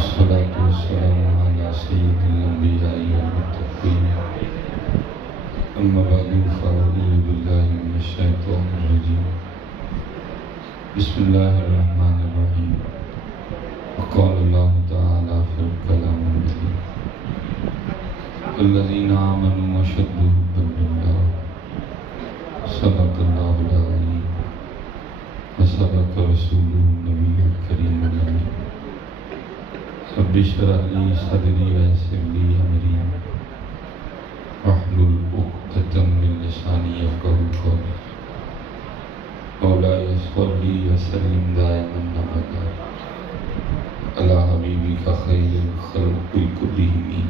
الصلاة والسلام على سيد الأنبياء والمتقين أما بعد فأعوذ بالله من الشيطان الرجيم بسم الله الرحمن الرحيم وقال الله تعالى في الكلام المبين الذين آمنوا أشد حبا لله صدق الله العظيم وصدق رسوله النبي الكريم الأمين رب اشرح لي صدري ويسر لي أمري واحلل عقدة من لساني يفقهوا قولي مولاي صل وسلم دائما أبدا على حبيبك خير الخلق كلهم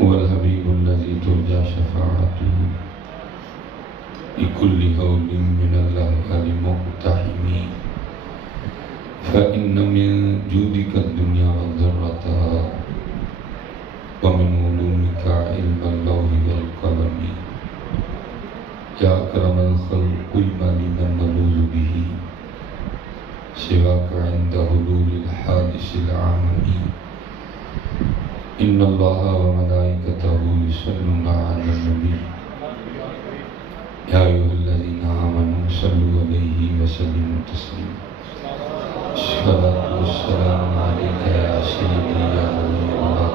هو الحبيب الذي ترجى شفاعته بكل هول من الأهوال مقتحم فإن من جودك الدنيا وضرتها ومن علومك علم اللوح والقلم يا أكرم الخلق ما لمن نلوذ به سواك عند حلول الحادث العام إن الله وملائكته يصلون على النبي يا أيها الذين آمنوا صلوا عليه وسلموا تسليما الصلاة والسلام عليك يا سيدي يا نبي الله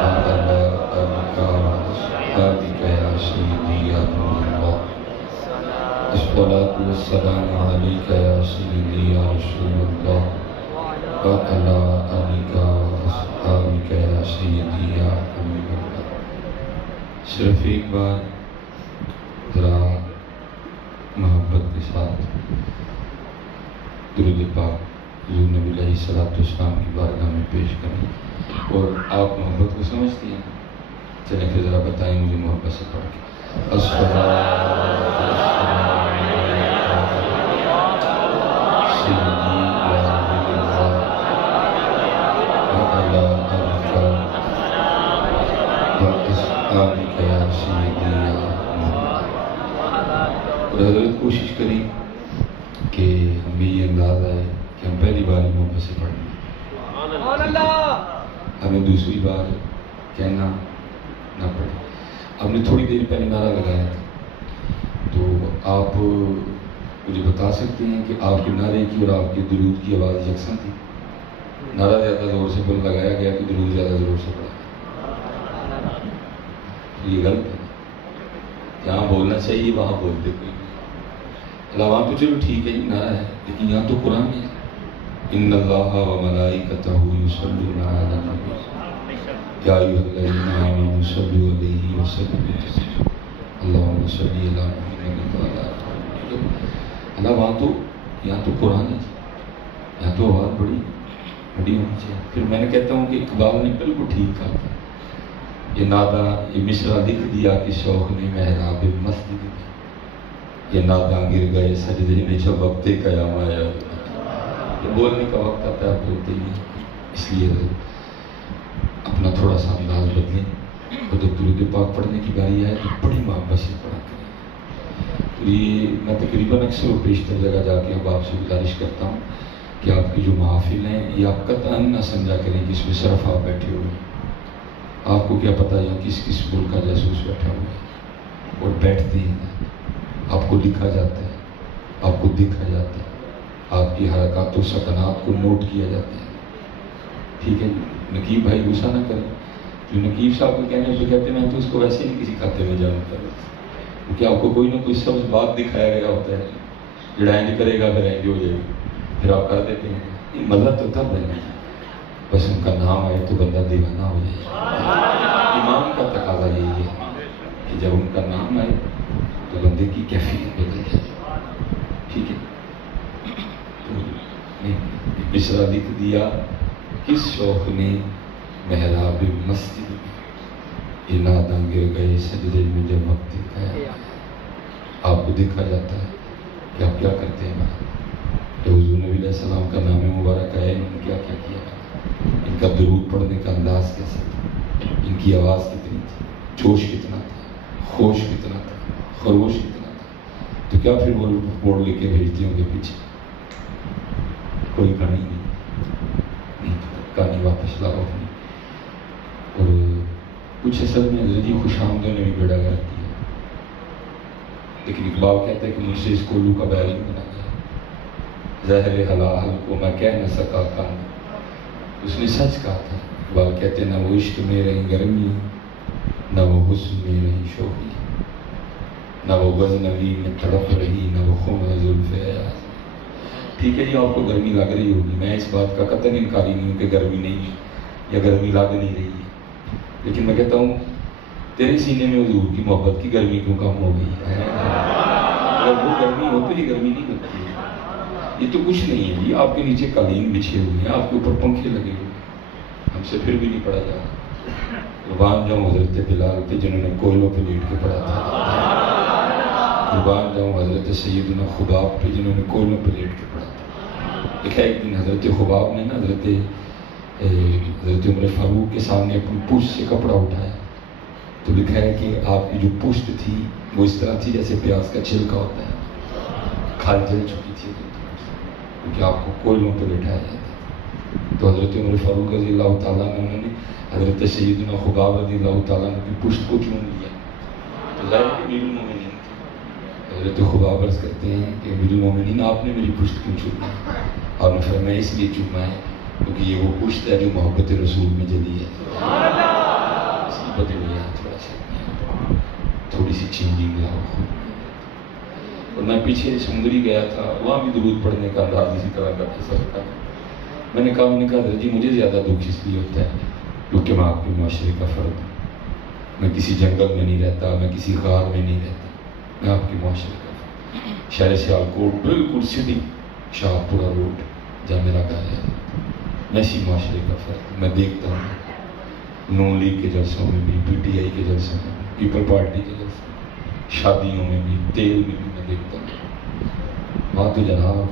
وعلى آلك وأصحابك يا سيدي يا نبي الله الصلاة والسلام عليك يا سيدي يا رسول الله وعلى آلك وأصحابك يا سيدي يا حبيب الله. صرف ایک بار ذرا محبت کے ساتھ درود پاک حضور نبی علیہ السلام کی بارگاہ میں پیش کریں. اور آپ محبت کو سمجھتی ہیں؟ چلیں پھر ذرا بتائیں مجھے محبت سے پڑھ کے. اور حضرت کوشش کریں کہ ہمیں یہ انداز آئے کہ ہم پہلی بار ہی محبت سے پڑھ لیں، ہمیں دوسری بار کہنا نہ پڑے. آپ نے تھوڑی دیر پہلے نعرہ لگایا تھا، تو آپ مجھے بتا سکتے ہیں کہ آپ کے نعرے کی اور آپ کے درود کی آواز یکساں تھی؟ نعرہ زیادہ زور سے لگایا گیا کہ درود زیادہ زور سے پڑا؟ یہ غلط ہے. جہاں بولنا چاہیے وہاں بولتے کوئی نہیں. وہاں تو چلو ٹھیک ہے، یہ نعرہ ہے، لیکن یہاں تو قرآن ہے. ان اللہ وملائکتہ یصلون علی النبی یا ایھا الذین آمنوا صلوا علیہ وسلموا تسلیما اللہم صل علی محمد وعلی آل محمد. اللہ یہاں تو قرآن ہے، یہاں تو آواز بڑی بڑی ہونی چاہیے. پھر میں نے کہتا ہوں کہ اقبال نے بالکل ٹھیک کہا تھا، یہ نادا یہ مصرع لکھ دیا کہ شوق نے محراب مسجد میں، یہ ناداں گر گئے سجدے میں جب وقت قیام آیا. یہ بولنے کا وقت آتا ہے آپ بولتے ہی نہیں. اس لیے اپنا تھوڑا سا انداز بدلیں، اور جب درود پاک پڑھنے کی باری آئے تو بڑی محبت سے پڑھا کریں. تو یہ میں تقریباً اکثر و بیشتر جگہ جا کے اب آپ سے گزارش کرتا ہوں کہ آپ کی جو محافل ہیں یہ آپ قطعاً نہ سمجھا کریں کہ اس میں صرف آپ بیٹھے ہوئے ہیں. آپ کو کیا پتہ یہاں کس کس ملک کا جاسوس بیٹھا ہوا ہے اور بیٹھتے ہیں. آپ کو لکھا جاتا ہے، آپ کو دیکھا جاتا ہے، آپ کی حرکات و سکنات کو نوٹ کیا جاتا ہے. ٹھیک ہے جی، نقیب بھائی غصہ نہ کریں. جو نقیب صاحب کو کہنے سے کہتے ہیں میں تو اس کو ویسے ہی کسی کھاتے میں جانتا ہوں، کیونکہ آپ کو کوئی نہ کوئی سبز بات دکھایا گیا ہوتا ہے. لڑائیں کرے گا پھر اینج ہو جائے گا، پھر آپ کر دیتے ہیں. یہ مزہ تو تب ہے بس ان کا نام آئے تو بندہ دیوانہ ہو جائے. امام کا تقاضا یہی ہے کہ جب ان کا نام آئے تو بندے کی کیفیت بدل جائے. ٹھیک ہے، مصرع لکھ دیا کس شوق نے محراب مسجد میں، یہ ناداں گر گئے سجدے میں جب وقت قیام. آپ کو دیکھا جاتا ہے کہ آپ کیا کرتے ہیں. جب حضور نبی علیہ السلام کا نام مبارک ہے انہوں نے کیا کیا کیا، ان کا درود پڑھنے کا انداز کیسا تھا، ان کی آواز کتنی تھی، جوش کتنا تھا، ہوش کتنا تھا، خروش کتنا تھا. تو کیا پھر وہ بورڈ لے کے بھیجتی ہوں گے پیچھے؟ کوئی کمی نہیں. کہانی واپس لاؤ اپنی. اور کچھ اصل میں حضرت جی خوش آمدوں نے بھی بیڑا گرک کیا، لیکن اقبال کہتا ہے کہ مجھ سے اس کولو کا بیل نہیں بنا گیا. زہر حلال کو میں کہہ نہ سکا کان، اس نے سچ کہا تھا. اقبال کہتے ہیں نہ وہ عشق میں رہی گرمی، نہ وہ حسن میں رہی شوخی، نہ وہ غزنوی میں تڑپ رہی، نہ وہ خم زلف ایاز. ٹھیک ہے جی، آپ کو گرمی لگ رہی ہوگی، میں اس بات کا قطعاً انکاری نہیں ہوں کہ گرمی نہیں ہے یا گرمی لگ نہیں رہی ہے، لیکن میں کہتا ہوں تیرے سینے میں حضور کی محبت کی گرمی کیوں کم ہو گئی ہے؟ اگر وہ گرمی ہو تو یہ گرمی نہیں لگتی ہے. یہ تو کچھ نہیں ہے جی، آپ کے نیچے قالین بچھے ہوئے ہیں، آپ کے اوپر پنکھے لگے ہوئے ہیں، ہم سے پھر بھی نہیں پڑھا جا رہا. قربان جاؤں حضرت بلال پہ جنہوں نے کوئلوں پہ لیٹ کے پڑھا تھا. قربان جاؤں حضرت سیدنا خباب پہ جنہوں نے کوئلوں پہ لیٹ کے پڑھا تھا. دیکھا ایک دن حضرت خباب نے نا حضرت عمر فاروق کے سامنے اپنی پشت سے کپڑا اٹھایا تو لکھا ہے کہ آپ کی جو پشت تھی وہ اس طرح تھی جیسے پیاز کا چھلکا ہوتا ہے، کھال جل چکی تھی کیونکہ آپ کو کوئلوں پہ لٹایا جاتا تھا. تو حضرت عمر فاروق رضی اللہ تعالیٰ نے انہوں نے حضرت سیدنا خباب رضی اللہ تعالیٰ نے پشت کو چون لیا. تو ظاہر ہے کہ امیر المومنین تھے. حضرت خباب عرض کرتے ہیں کہ امیر المومنین آپ نے میری پشت کیوں چوما؟ اور نے فرمایا اس لیے چوما ہے کیونکہ یہ وہ پشت ہے جو محبت رسول میں جلی ہے. اس کی بدل ہوئی ہے تھوڑا سا، تھوڑی سی چینجنگ لاؤ. اور میں پیچھے سمندری گیا تھا، وہاں بھی درود پڑھنے کا انداز اسی طرح کا تصور تھا. میں نے کہا حضرت جی مجھے زیادہ دکھ اس لیے ہوتا ہے کیونکہ میں آپ کے معاشرے کا فرد ہوں. میں کسی جنگل میں نہیں رہتا، میں کسی غار میں نہیں رہتا، میں آپ کے معاشرے کا فرد ہوں. شہر سیالکوٹ بالکل سیدھی شاہ پورا روڈ جہاں میرا گھر ہے، میں اسی معاشرے کا فرد ہوں. میں دیکھتا ہوں نون لیگ کے جلسوں میں بھی، پی ٹی آئی کے جلسوں میں بھی، پیپل پارٹی کے جلسوں میں، شادیوں میں بھی، تیل میں بھی میں دیکھتا ہوں. وہاں تو جناب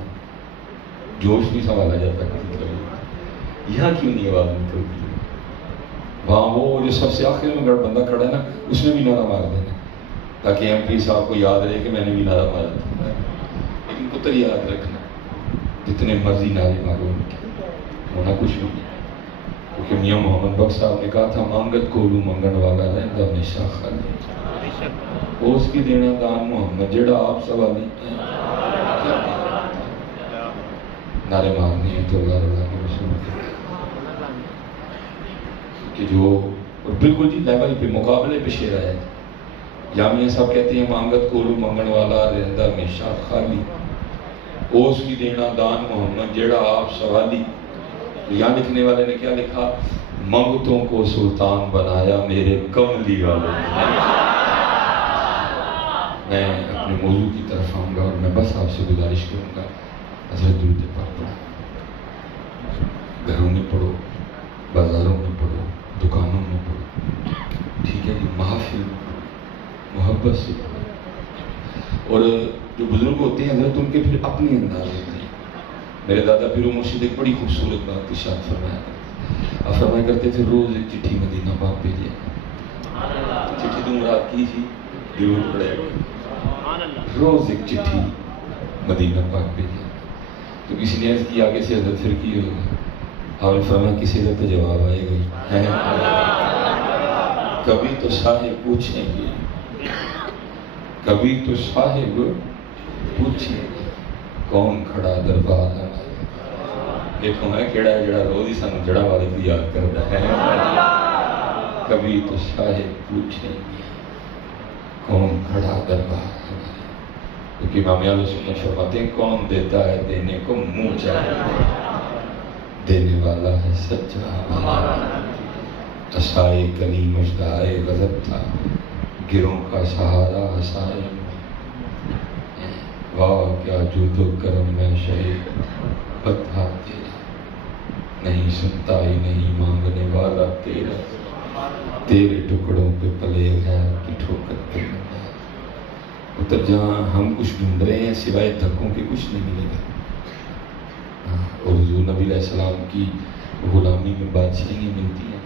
جوش نہیں سنبھالا جاتا کسی طرح. یہاں کیوں نہیں آواز نکلتی؟ وہاں وہ جو سب سے آخر میں اگر بندہ کھڑا ہے نا اس نے بھی نعرہ مار دینا تاکہ ایم پی صاحب کو یاد رہے کہ میں نے بھی نعرہ مارا تھا. لیکن پتر یاد رکھنا جتنے مرضی نعرے مارو ان کے ہونا کچھ نہیں. کیونکہ میاں محمد بخش صاحب نے کہا تھا مانگت کولو منگن والا رہندا ہمیشہ خالی، اس کی دینا دان محمد جڑا آپ سوالی. نعرے مارنے ہیں تو اللہ کے رسول کہ جو بالکل جی لیول پہ مقابلے پہ شعر آیا ہے. جامعہ صاحب کہتے ہیں مانگت کولو منگن والا رہندا ہمیشہ خالی، اس کی دینا دان محمد جڑا آپ سوالی. یہاں لکھنے والے نے کیا لکھا؟ منگتوں کو سلطان بنایا میرے کملی والے. میں اپنے موضوع کی طرف آؤں گا اور میں بس آپ سے گزارش کروں گا حضرت درود پاک پڑھو. گھروں میں پڑھو، بازاروں میں پڑھو، دکانوں میں پڑھو، ٹھیک ہے جی، محافل میں پڑھو، محبت سے پڑھو. اور جو بزرگ ہوتے ہیں حضرت ان کے پھر اپنے انداز ہوتے ہیں. میرے دادا پیر و مرشد ایک بڑی خوبصورت بات ارشاد فرمایا کرتے، آپ فرمایا کرتے تھے روز ایک چٹھی مدینہ پاک بھیجے. چٹھی تو مراد کی تھی درود پڑھے گا، روز ایک چٹھی مدینہ پاک بھیجے. تو کسی نے عرض کی آگے سے حضرت پھر کی ہوگا؟ آپ نے فرمایا کسی کا تو جواب آئے گا. کبھی تو صاحب پوچھیں گے، کبھی تو صاحب پوچھیں گے کون کھڑا دربار ہمارا. دیکھو میں کیڑا ہے جڑا روز ہی سانو جڑا والے کو یاد کرتا ہے. کبھی تو صاحب پوچھیں گے کون کھڑا دربار ہمارا. کیونکہ امام اہل سنت فرماتے ہیں کون دیتا ہے دینے کو منہ چاہیے، دینے والا ہے سچا ہمارا. عصائے کلی مجدائے غضب تھا، گروں کا سہارا عصائے. واہ کیا جود و کرم میں شہید بدھا تیرا، نہیں سنتا ہی نہیں مانگنے والا تیرا. تیرے ٹکڑوں پہ پلے غیر کی ٹھوکر پہ اتر جہاں ہم کچھ ڈھونڈ رہے ہیں سوائے دھکوں کے کچھ نہیں ملے گا. اور حضور نبی علیہ السلام کی غلامی میں بادشاہیاں ملتی ہیں.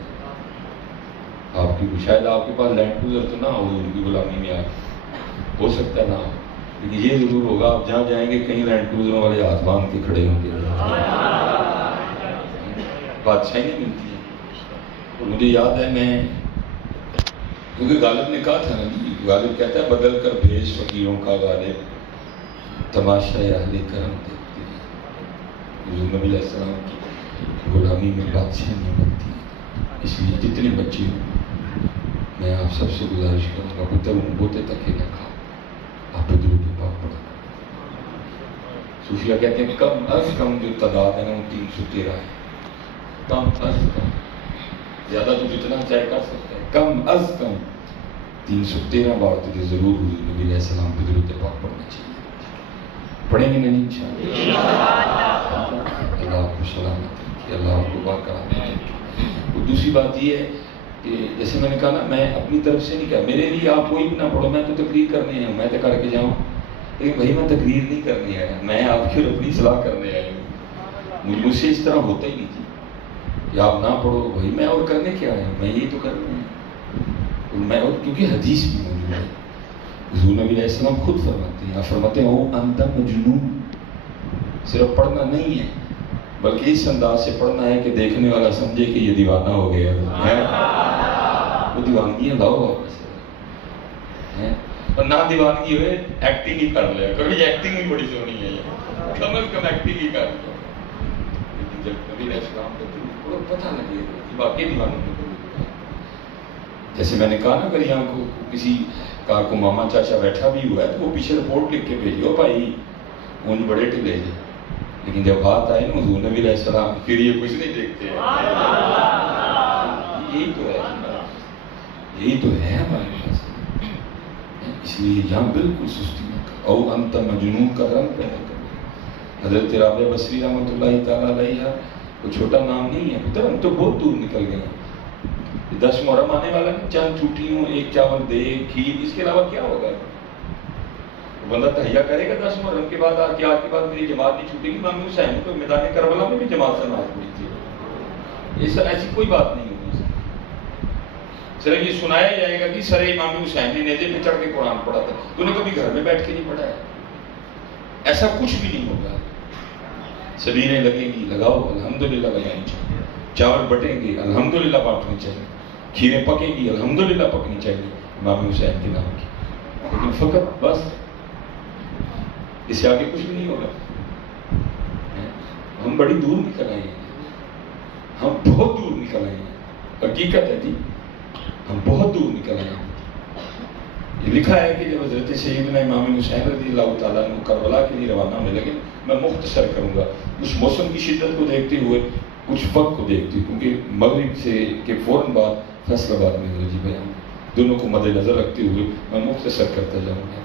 آپ کی شاید آپ کے پاس لینڈ کروزر تو نہ ہو حضور کی غلامی میں، آپ ہو سکتا ہے نہ ہو، لیکن یہ ضرور ہوگا آپ جہاں جائیں گے کہیں لینڈ کروزروں والے ہاتھ باندھ کے کھڑے ہوں گے. بادشاہیاں ملتی ہیں. اور مجھے یاد ہے میں کیونکہ غالب نے کہا تھا نا جی، غالب کہتا ہے بدل کر بھیج فقیروں کا غالب تماشا اہل کرم دیکھتے ہیں. حضور نبی علیہ السلام کی غلامی میں بادشاہ نہیں بنتی ہے. اس لیے جتنے بچے ہوں میں آپ سب سے گزارش کروں گا پتر ان بوتے تک ہی نہ کھاؤ، آپ درود پاک پڑھو. صوفیہ کہتے ہیں کم از کم جو تعداد ہے نا وہ 313 ہے. کم از کم، زیادہ تو جتنا چاہے کر سکتا ہے، کم از کم 313 بار تجھے ضرور حضور نبی علیہ السلام پہ درود پاک پڑھنا چاہیے. پڑھیں گے نا انشاءاللہ. اللہ کو سلامت رکھے، اللہ آپ کو باقرار رکھے. اور دوسری بات یہ ہے کہ جیسے میں نے کہا نا، میں اپنی طرف سے نہیں کہا میرے لیے آپ کوئی بھی نہ پڑھو، میں تو تقریر کرنے ہوں، میں تو کر کے جاؤں، لیکن بھائی میں تقریر نہیں کرنے آیا، میں آپ کی اپنی صلاح کرنے آیا ہوں. مجھ سے اس طرح ہوتا ہی نہیں تھی کہ آپ نہ پڑھو. بھائی میں اور کرنے کیا آیا ہوں، میں یہ تو کرنے ہیں. میں اور کیونکہ حدیث بھی موجود ہے، حضور نبی علیہ السلام خود فرماتے ہیں، آپ فرماتے ہیں او انت مجنون. صرف پڑھنا نہیں ہے بلکہ اس انداز سے پڑھنا ہے کہ دیکھنے والا سمجھے کہ یہ دیوانہ ہو گیا ہے. وہ دیوانگیاں لاؤ واپس ہے، اور نہ دیوانگی ہوئے ایکٹنگ ہی کر لے کرو. یہ ایکٹنگ بھی بڑی سونی ہے، کم از کم ایکٹنگ ہی کر لو. لیکن جب نبی علیہ السلام کو پتہ لگے کہ باقی دیوانوں کو، جیسے میں نے کہا نا اگر یہاں کو کسی کا کو ماما چاچا بیٹھا بھی ہوا ہے تو وہ پیچھے رپورٹ لکھ کے بھیجو بھائی اونج بڑے ٹلے جائے. لیکن جب بات آئے نا حضور نبی علیہ السلام پھر یہ کچھ نہیں دیکھتے ہیں. یہی تو ہے، یہی تو ہے ہمارے پاس. اس لیے یہاں بالکل سستی نہ کرو. او انت مجنون کا رنگ پیدا کرو. حضرت رابعہ بصری رحمۃ اللہ تعالیٰ علیہ وہ چھوٹا نام نہیں ہے پتر، ہم تو بہت دور نکل گئے ہیں. 10 محرم آنے والا ہے، چند چھوٹیوں، ایک چاول دے، کھیر، اس کے علاوہ کیا ہوگا؟ بندہ تہیا کرے گا 10 محرم کے بعد آج کے بعد میری جماعت نہیں چھوٹے گی. امام حسین کو میدان کربلا میں بھی جماعت سے نماز پڑھی تھی. ایسی کوئی بات نہیں ہوگی. صرف یہ سنایا جائے گا کہ سر امام حسین نے نیزے پہ چڑھ کے قرآن پڑھا تھا. تو نے کبھی گھر میں بیٹھ کے نہیں پڑھا ہے. ایسا کچھ بھی نہیں ہوگا. سبیریں لگیں گی، لگاؤ، الحمدللہ لگانی چاہیے. چاول بٹیں گے، الحمدللہ بانٹنی چاہیے. کھیریں پکیں گی، الحمدللہ پکنی چاہیے امام حسین کے نام کی. لیکن فقط بس اس سے آگے کچھ بھی نہیں ہوگا. ہم بڑی دور نکل آئے ہیں، ہم بہت دور نکل آئے ہیں. حقیقت ہے جی، ہم بہت دور نکل آئے ہیں. یہ لکھا ہے کہ جب حضرت سیدنا امام حسین رضی اللہ تعالیٰ عنہ کربلا کے لیے روانہ ہونے لگے، میں مختصر کروں گا اس موسم کی شدت کو دیکھتے ہوئے، کچھ وقت کو دیکھتے ہوئے، کیونکہ مغرب سے کے فوراً بعد فیصل آباد میں غازی بیان، دونوں کو مد نظر رکھتے ہوئے میں مختصر کرتا جاؤں گا.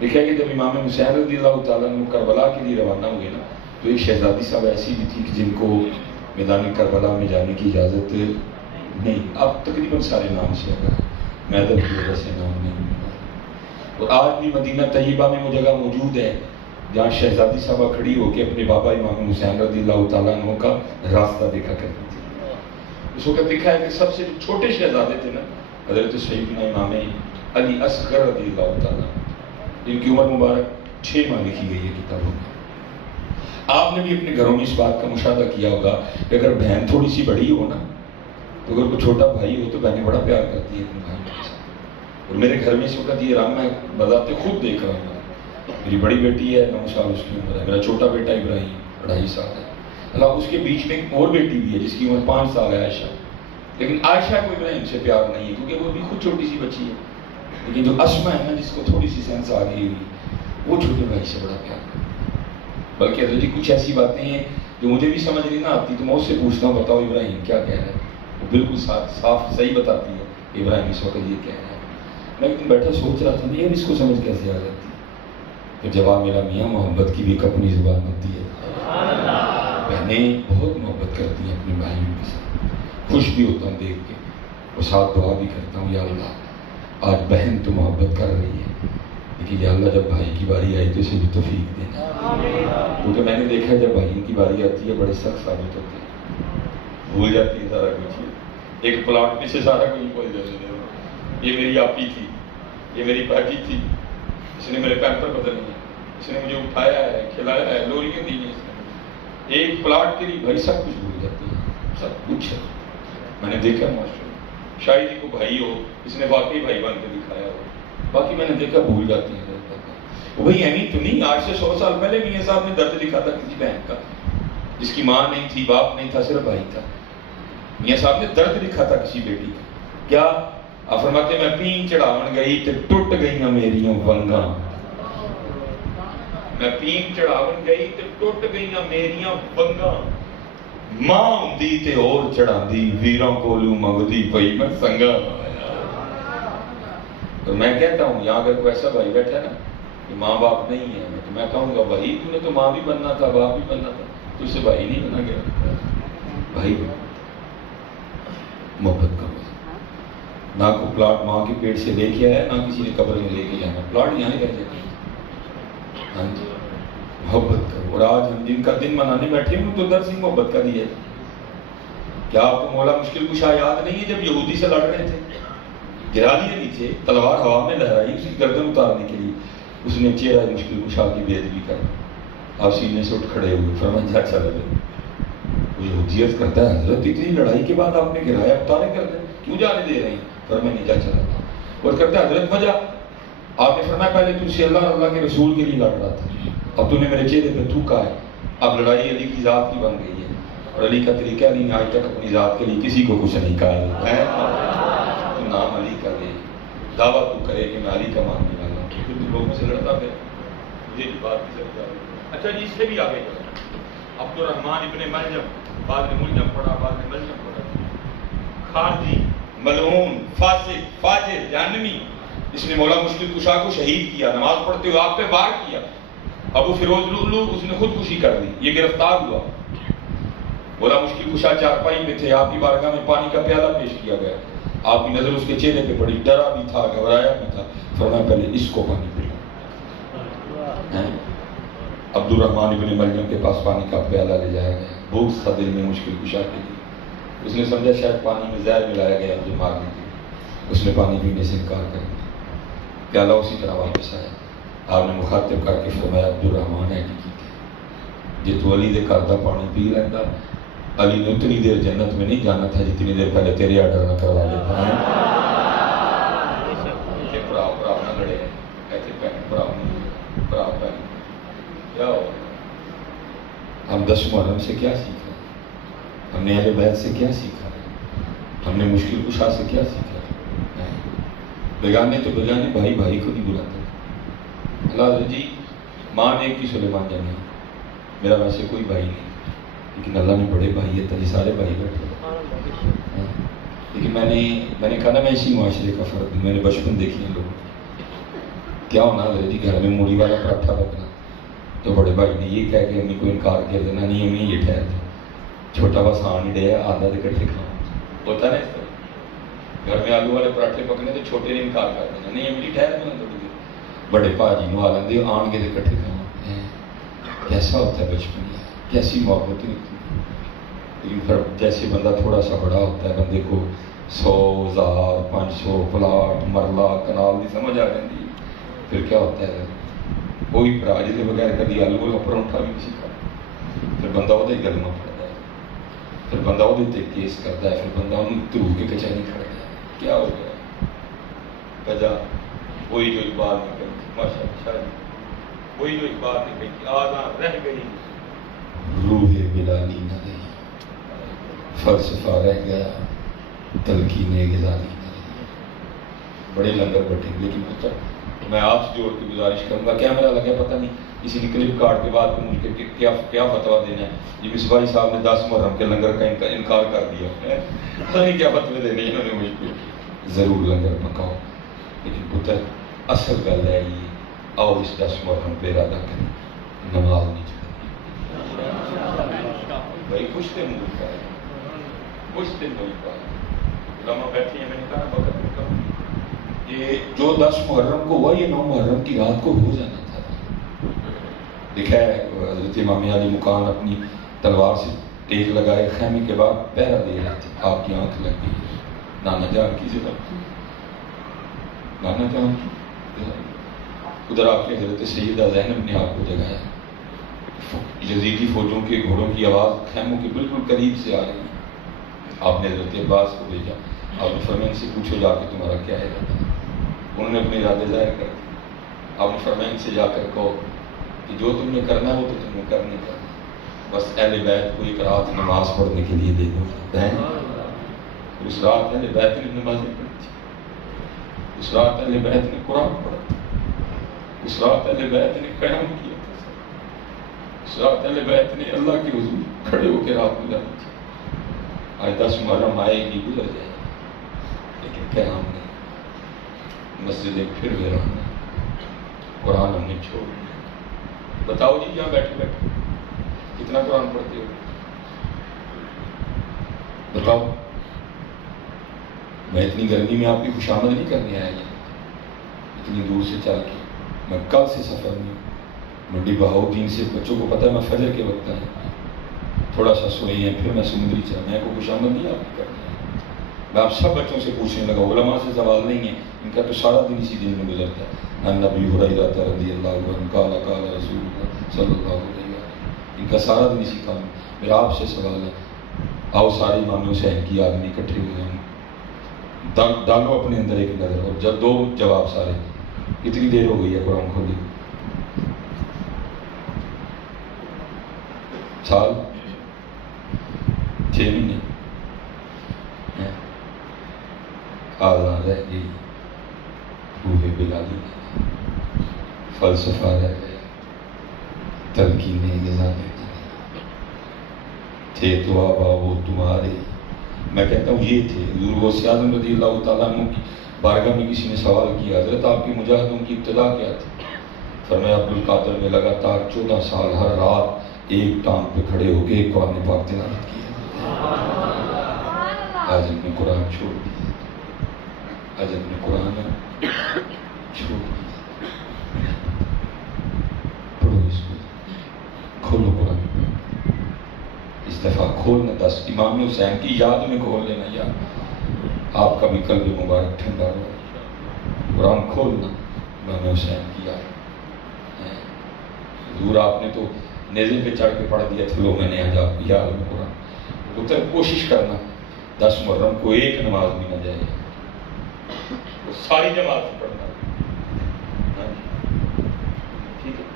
لکھا ہے کہ جب امام حسین رضی اللہ تعالیٰ عنہ کربلا کے لیے روانہ ہوئے نا، تو ایک شہزادی صاحب ایسی بھی تھی کہ جن کو میدان کربلا میں جانے کی اجازت نہیں. اب تقریباً سارے نام سے آگا ہے، میدر کی وجہ سے نام نہیں. اور آج بھی مدینہ طیبہ میں وہ جگہ موجود ہے جہاں شہزادی صاحبہ کھڑی ہو کے اپنے بابا امام حسین رضی اللہ تعالیٰ عنہ کا راستہ دیکھا کرتی تھی. اس وقت لکھا ہے کہ سب سے چھوٹے شہزادے تھے نا حضرت سیدنا امام علی اصغر رضی اللہ تعالیٰ، جن کی عمر مبارک 6 ماہ لکھی گئی ہے کتابوں میں. آپ نے بھی اپنے گھروں میں اس بات کا مشاہدہ کیا ہوگا کہ اگر بہن تھوڑی سی بڑی ہو نا، تو اگر کوئی چھوٹا بھائی ہو تو بہنیں بڑا پیار کرتی ہیں اپنے بھائی کے ساتھ. اور میرے گھر میں اس وقت یہ رام میں بذات خود دیکھ رہا ہوں. میری بڑی بیٹی ہے 9 سال اس کی عمر ہے. میرا چھوٹا بیٹا ابراہیم 2.5 سال ہے. اللہ اس کے بیچ میں ایک اور بیٹی بھی ہے جس کی عمر 5 سال ہے، عائشہ. لیکن عائشہ کو ابراہیم سے پیار نہیں ہے کیونکہ وہ بھی خود چھوٹی سی بچی ہے. لیکن جو اسما ہے نا، جس کو تھوڑی سی سینس آ گئی ہوئی، وہ چھوٹے بھائی سے بڑا پیار کرتی ہے. بلکہ حضرت جی کچھ ایسی باتیں ہیں جو مجھے بھی سمجھ نہیں نہ آتی تو میں اس سے پوچھتا ہوں بتاؤ ابراہیم کیا کہہ رہا ہے. وہ بالکل صاف صحیح بتاتی ہے ابراہیم اس وقت یہ کہہ رہا ہے. میں ایک دن بیٹھا سوچ رہا تھا یہ اس کو سمجھ کیسے آ جاتی. تو جواب میرا میاں محبت کی بھی ایک اپنی زبان ہوتی ہے. بہنیں بہت محبت کرتی ہیں اپنے بھائیوں کے ساتھ. خوش بھی ہوتا ہوں دیکھ کے اور ساتھ دعا بھی کرتا ہوں، یا اللہ آج بہن تو محبت کر رہی ہے، لیکن یا اللہ جب بھائی کی باری آئی تو اسے بھی توفیق دینا. کیونکہ میں نے دیکھا جب بھائیوں کی باری آتی ہے بڑے سخت ثابت ہوتے ہیں، بھول جاتی ہے سارا کچھ. ایک پلاٹ میں سے سارا کچھ بھول جاتے ہیں. یہ میری آپی تھی، یہ میری باجی تھی، اس نے میرے پیر پر بدل دیا، اس نے مجھے اٹھایا ہے، کھلایا ہے، لوریاں دی ہیں. ایک پلاٹ کے لیے بھائی سب کچھ بھول جاتے ہیں. سب کچھ ہے. میں نے دیکھا معاشرے میں شاید ہی کو بھائی ہو اس نے واقعی بھائی بن کے دکھایا ہو. باقی میں نے دیکھا بھول جاتی ہیں وہی اہمی تو نہیں. آج سے 100 سال پہلے میاں صاحب نے درد لکھا تھا کسی بہن کا جس کی ماں نہیں تھی، باپ نہیں تھا، صرف بھائی تھا. میاں صاحب نے درد لکھا تھا کسی بیٹی کا. کیا آپ فرماتے میں پین چڑھاون گئی تے ٹوٹ گئیاں میریاں ونگاں. میں پین چڑھاون گئی تے ٹوٹ گئیاں میریاں ونگاں. ماں ہوندی تے اور چڑھاندی ویراں کولوں منگدی پئی میں سنگا. تو میں کہتا ہوں یہاں اگر کوئی ایسا بھائی بیٹھا ہے نا کہ ماں باپ نہیں ہے تو میں کہوں گا بھائی تو نے تو ماں بھی بننا تھا، باپ بھی بننا تھا، تو اس سے بھائی نہیں بنا گیا. بھائی محبت کرو. نہ کو پلاٹ ماں کے پیٹ سے لے کے آیا، نہ کسی نے قبر میں لے کے جانا. پلاٹ یہاں ہی رہ جائے. ہاں جی محبت کرو. اور آج ہم جن کا دن منانے بیٹھے ہیں تو درس ہی محبت کا دیا ہے. کیا آپ کو مولا مشکل کشا یاد نہیں ہے جب یہودی سے لڑ رہے تھے؟ گرا دیے نیچے، تلوار ہوا میں لہرائی اس کی گردن اتارنے کے لیے. اس نے چہرہ مشکل کشا کی بے ادبی کر آپ سینے سے اٹھ کھڑے ہوئے. فرمایا اچھا لگے. وہ یہودیت کرتا ہے حضرت اتنی لڑائی کے بعد آپ نے گرایا اتارے کر دیں کیوں جانے دے رہے ہیں؟ فرمایا نہیں جا چلا. اور کرتا ہے حضرت وجہ آپ نے فرمایا پہلے تجھ سے اللہ کے رسول کے لیے لڑ رہا تھا، اب تو نے میرے چہرے پہ تھوکا ہے. اب لڑائی علی کی ذات کی بن گئی ہے اور علی کا طریقہ علی نے آج تک اپنی ذات کے لیے کسی کو کچھ نہیں کہا ہے. تو نام علی کا لے، دعویٰ تو کرے کہ میں علی کا ماننے والا ہوں. پھر تو لوگوں سے لڑتا پھر مجھے بات کی سمجھ آ رہی. اچھا جی اس سے بھی آگے عبد الرحمن ابن ملجم، بعد میں ملجم پڑھا، بعد میں ملجم پڑھا. خارجی، ملعون، فاسق، فاجر، جہنمی. اس نے مولا مشکل کشا کو شہید کیا، نماز پڑھتے ہوئے آپ پہ وار کیا. ابو فیروز لؤلؤ اس نے خودکشی کر دی، یہ گرفتار ہوا. مولا مشکل کشا چارپائی میں تھے، آپ کی بارگاہ میں پانی کا پیالہ پیش کیا گیا. آپ کی نظر اس کے چہرے پہ پڑی، ڈرا بھی تھا، گھبرایا بھی تھا. فرمایا پہلے اس کو پانی پلا. عبد الرحمن ابن ملجم کے پاس پانی کا پیالہ لے جایا گیا. بغض تھا دل میں مشکل کشا کے لیے. اس نے سمجھا شاید پانی میں زہر ملایا گیا مجھے مارنے کے لیے. اس نے پانی پینے سے انکار کر دیا. پیالہ اسی طرح واپس آیا. آپ نے مخاطب کر کے فرمایا عبد الرحمن ہے جی تو علی دے گھر دا پانی پی لینا. علی نے اتنی دیر جنت میں نہیں جانا تھا جتنی دیر پہلے تیرے آرڈر نہ کروا لیتا ہے. برا نہ لڑے ایسے بہن برا بہن کیا ہو. ہم 10 محرم سے کیا سیکھا؟ ہم نے اہل بیت سے کیا سیکھا؟ ہم نے مشکل کشا سے کیا سیکھا؟ بیگانے تو بیگانے، بھائی بھائی کو نہیں بلاتے. اللہ جی ماں نے کی سلیمان جانے، میرا ویسے کوئی بھائی نہیں لیکن اللہ نے بڑے بھائی ہے، سارے بھائی بیٹھے. لیکن میں نے کہا نا میں اسی معاشرے کا فرق ہوں. میں نے بچپن دیکھی ہیں لوگوں کیا ہونا جی گھر میں موڑی والا پراٹھا رکھنا تو بڑے بھائی نے یہ کہہ کے امی کو انکار کر دینا نہیں امی یہ ٹھہر جائے، چھوٹا بس آن ہی ڈیا آدھا دے کٹھے کھاؤں. ہوتا نا اس طرح گھر میں آلو والے پراٹھے پکنے تو چھوٹے نے انکار کر دینا نہیں امی ٹھہر جائے. بڑے بھاجی نو آ لیں آن کے کٹھے کھاؤں. کیسا ہوتا ہے بچپن، کیسی محبت ہوتی. لیکن پھر جیسے بندہ تھوڑا سا بڑا ہوتا ہے بندے کو 100 1000 500 پلاٹ مرلہ کنال کی سمجھ آ جاتی ہے. پھر کیا ہوتا ہے وہی پراج کے بغیر کبھی آلو والا پرونٹھا بھی نہیں سیکھا. پھر بندہ وہ گلما پڑتا ہے، پھر بندہ وہ کیس کرتا ہے، پھر بندہ انہوں ترو کے کچہری کھڑا ہے. کیا ہو گیا وجہ وہی جو اقبال نے کہی ماشاء اللہ، وہی جو اقبال نے کہی آدھا رہ گئی روح بلالی نہ رہی، فلسفہ رہ گیا تلقین غزالی نہ رہی. بڑے لنگر بٹے. لیکن پتہ میں آپ سے جوڑ کے گزارش کروں گا، کیا میرا لگا پتہ نہیں کسی نے کلپ کاٹ کے بعد مجھ کے کیا فتویٰ دینا ہے. یہ مصباحی صاحب نے 10 محرم کے لنگر کا انکار کر دیا. پتہ نہیں کیا فتوے دینے انہوں نے مجھ پہ. ضرور لنگر پکاؤ لیکن پتر اصل گل ہے یہ آؤ اس 10 محرم پہ ارادہ کریں نماز نہیں چھوڑنی. بھائی کچھ دن ملک ہے، کچھ دن ملک ہے. علماء بیٹھے ہیں، میں نے کہا وقت میں کہا یہ جو 10 محرم کو ہوا یہ 9 محرم کی رات کو ہو جانا تھا. لکھا ہے حضرت امام علی مکان اپنی تلوار سے ٹیک لگائے خیمے کے بعد پہرا دے رہے تھے. آپ کی آنکھ لگ گئی. نانا جان کی ضرورت، نانا جان کی ادھر آپ کے حضرت سیدہ زینب نے آپ کو جگایا. یزیدی فوجوں کے گھوڑوں کی آواز خیموں کے بالکل قریب سے آ رہی. آپ نے حضرت عباس کو بھیجا، آپ نے فرمایا ان سے پوچھو جا کے تمہارا کیا ارادہ ہے۔ انہوں نے اپنے ارادے ظاہر کر دیے۔ آپ نے فرمایا ان سے جا کر کہو کہ جو تم نے کرنا ہے وہ تو تم نے کرنے کا، بس اہل بیت کو ایک رات نماز پڑھنے کے لیے دے دو۔ اس رات اہل بیت نے نماز پڑھی تھی، اس رات اہل بیت نے قرآن پڑھا تھا، اس رات اہل بیت نے قیام کیا تھا، اس رات اہل بیت نے اللہ کے حضور کھڑے ہو کے رات گزاری تھی۔ آج 10 محرم آئے گی گزر جائے گی، لیکن قیام نہیں، مسجدیں پھر ویران ہیں، قرآن ہم نے چھوڑ دیا۔ بتاؤ جی یہاں بیٹھے بیٹھے کتنا قرآن پڑھتے ہو؟ بتاؤ۔ میں اتنی گرمی میں آپ کی خوشامد نہیں کرنے آیا یہ، اتنی دور سے چل کے، میں کل سے سفر میں منڈی بہاؤدین سے، بچوں کو پتہ ہے میں فجر کے وقت آیا، تھوڑا سا سوئے ہیں، پھر میں سمندری چلا، میں کو خوشامد نہیں آپ کی کرنی ہے۔ میں آپ سب بچوں سے پوچھنے لگا، علماء سے سوال نہیں ہے، ان کا تو سارا دن اسی دن میں گزرتا ہے۔ ان نبی ہریرہ رضی اللہ عنہ قال قال رسول اللہ صلی اللہ علیہ وسلم، ان کا سارا دن اسی کام ہے۔ میرا آپ سے سوال ہے، آؤ سارے امام حسین کی آدمی اکٹھے ہوئے ہیں، ڈالو اپنے اندر ایک نظر، اور جب دو جواب سارے، کتنی دیر ہو گئی ہے قرآن کھولے؟ سال، 6 مہینے آزان رہ گئی، روح بلالی فلسفہ رہ گیا، تلقین غذا تھے تو آبا وہ تمہارے۔ میں کہتا ہوں یہ تھے حضور غوث اعظم رضی اللہ تعالیٰ عنہ کی بارگاہ میں کسی نے سوال کیا، حضرت آپ کی مجاہدوں کی ابتدا کیا تھی؟ فرمایا عبد القادر میں لگاتار 14 سال ہر رات ایک ٹانگ پہ کھڑے ہو کے قرآن پاک تلاوت کی۔ آج ہم نے قرآن چھوڑ دیا، آج ہم نے قرآن چھوڑ دیا۔ پڑھو اس کو، کھولو قرآن، اس دفعہ کھولنا 10 امام حسین کی یاد میں کھول لینا، یاد آپ کا بھی قلب مبارک ٹھنڈا ہو۔ قرآن کھولنا امام حسین کی یاد۔ حضور آپ نے تو نیزے پہ چڑھ کے پڑھ دیا تھا، لو میں نے آج آپ کی یاد میں قرآن اتر کوشش کرنا 10 محرم کو ایک نماز بھی نہ جائے، وہ ساری جماعت سے پڑھنا، ٹھیک ہے؟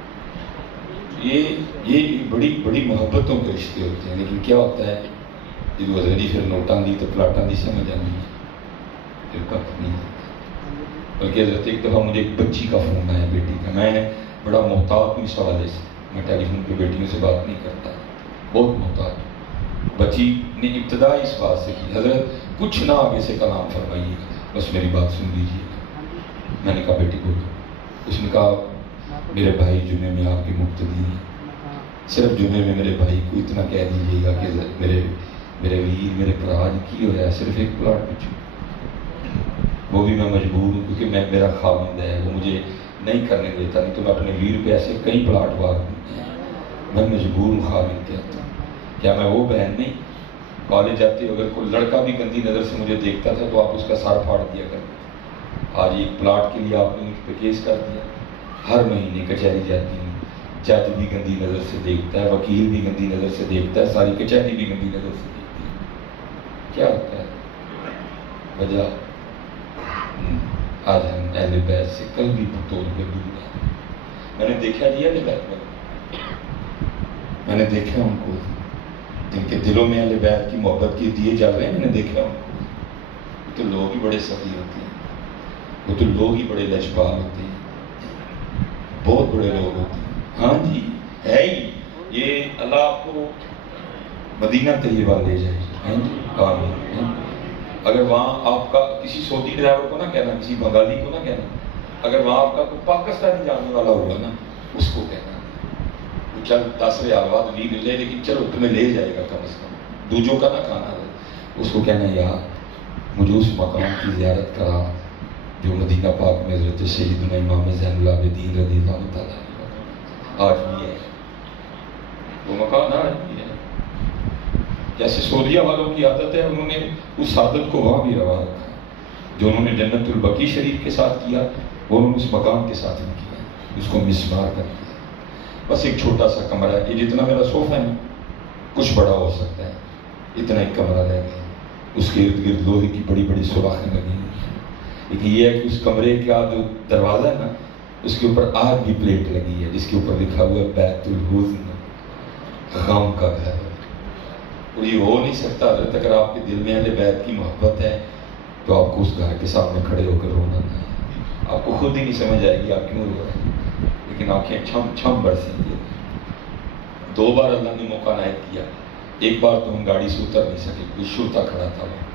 یہ بڑی بڑی محبتوں کے رشتے ہوتے ہیں، لیکن کیا ہوتا ہے جب وزیری پھر نوٹاں دی تو پلاٹاں دی سمجھ آنی ہے، پھر کپ نہیں دیتا۔ بلکہ حضرت ایک دفعہ مجھے ایک بچی کا فون آیا، بیٹی کا، میں بڑا محتاط ہوں اس حوالے سے، میں ٹیلی فون پہ بیٹیوں سے بات نہیں کرتا، بہت محتاط ہوں۔ بچی نے ابتدا اس بات سے کی، حضرت کچھ نہ آگے سے کلام فرمائیے گا، بس میری بات سن لیجیے گا۔ میں نے کہا بیٹی بولو۔ اس نے کہا میرے بھائی جمعے میں آپ کے مقتدی ہیں، صرف جمعے میں میرے بھائی کو اتنا کہہ دیجیے گا کہ میرے ویر میرے پراج کی ہو جائے، صرف ایک پلاٹ پچھو، وہ بھی میں مجبور ہوں کیونکہ میرا خاوند ہے، وہ مجھے نہیں کرنے دیتا، نہیں تو میں اپنے ویر پہ ایسے کئی پلاٹ باغ دوں، میں مجبور ہوں خاوند کہتا ہوں۔ کیا میں وہ بہن نہیں؟ کالج جاتے اگر کوئی لڑکا بھی گندی نظر سے مجھے دیکھتا تھا تو آپ اس کا سر پھاڑ دیا کرتے۔ آج ایک پلاٹ کے لیے آپ نے مجھ پہ کیس کر دیا، ہر مہینے کچہری جاتی ہوں، جج بھی گندی نظر سے دیکھتا ہے، وکیل بھی گندی نظر سے دیکھتا ہے، ساری کچہری بھی گندی نظر سے دیکھتی ہے۔ کیا ہوتا ہے وجہ؟ آج ہم اہل بیت سے کل بھی بطور پہ دور ہیں۔ میں نے دیکھا جی اہل بیت میں، میں نے دیکھا ان کو جن کے دلوں میں اہل بیت کی محبت کے دیے جل رہے ہیں، میں نے دیکھا ان کو۔ وہ تو لوگ ہی بڑے سخی ہوتے ہیں، وہ تو لوگ ہی بڑے لجپال ہوتے ہیں، بہت بڑے لوگ ہوتے ہیں۔ ہاں جی ہے ہی، یہ اللہ آپ کو مدینہ طیبہ لے جائے، آمین۔ اگر وہاں آپ کا کسی سعودی ڈرائیور کو نہ کہنا، کسی بنگالی کو نہ کہنا، اگر وہاں آپ کا کوئی پاکستانی جانے والا ہوگا نا، اس کو کہنا چل 10 ریال بعد بھی لے، لیکن چلو تمہیں لے جائے گا کم از کم، دوجوں کا نہ کھانا ہے۔ اس کو کہنا یار مجھے اس مقام کی زیارت کرا جو مدینہ پاک میں حضرت سیدنا امام زین العابدین رضی اللہ تعالیٰ آج بھی ہے، وہ مکان آج بھی ہے۔ جیسے سعودیہ والوں کی عادت ہے، انہوں نے اس عادت کو وہاں بھی روا رکھا، جو انہوں نے جنت البقیع شریف کے ساتھ کیا وہ انہوں نے اس مقام کے ساتھ بھی کیا، اس کو مسمار کر دیا۔ بس ایک چھوٹا سا کمرہ ہے، یہ جتنا میرا صوفہ ہے نا، کچھ بڑا ہو سکتا ہے، اتنا ایک کمرہ رہ گیا، اس کے ارد گرد لوہے کی بڑی بڑی سوراخیں لگی ہوئی ہیں، لیکن یہ ہے کہ اس کمرے کا جو دروازہ ہے نا اس کے اوپر آگ کی پلیٹ لگی ہے جس کے اوپر لکھا ہوا ہے بیت الحزن، غم کا گھر۔ اور یہ ہو نہیں سکتا حضرت اگر آپ کے دل میں اہل بیت کی محبت ہے تو آپ کو اس گھر کے سامنے کھڑے ہو کر رونا نہ ہے، آپ کو خود ہی نہیں سمجھ آئے گی آپ کیوں رو رہے ہیں، لیکن آنکھیں چھم چھم برسیں گی۔ 2 بار اللہ نے موقع عنایت کیا، ایک بار تو ہم گاڑی سے اتر نہیں سکے، کوئی شرطا کھڑا تھا وہاں،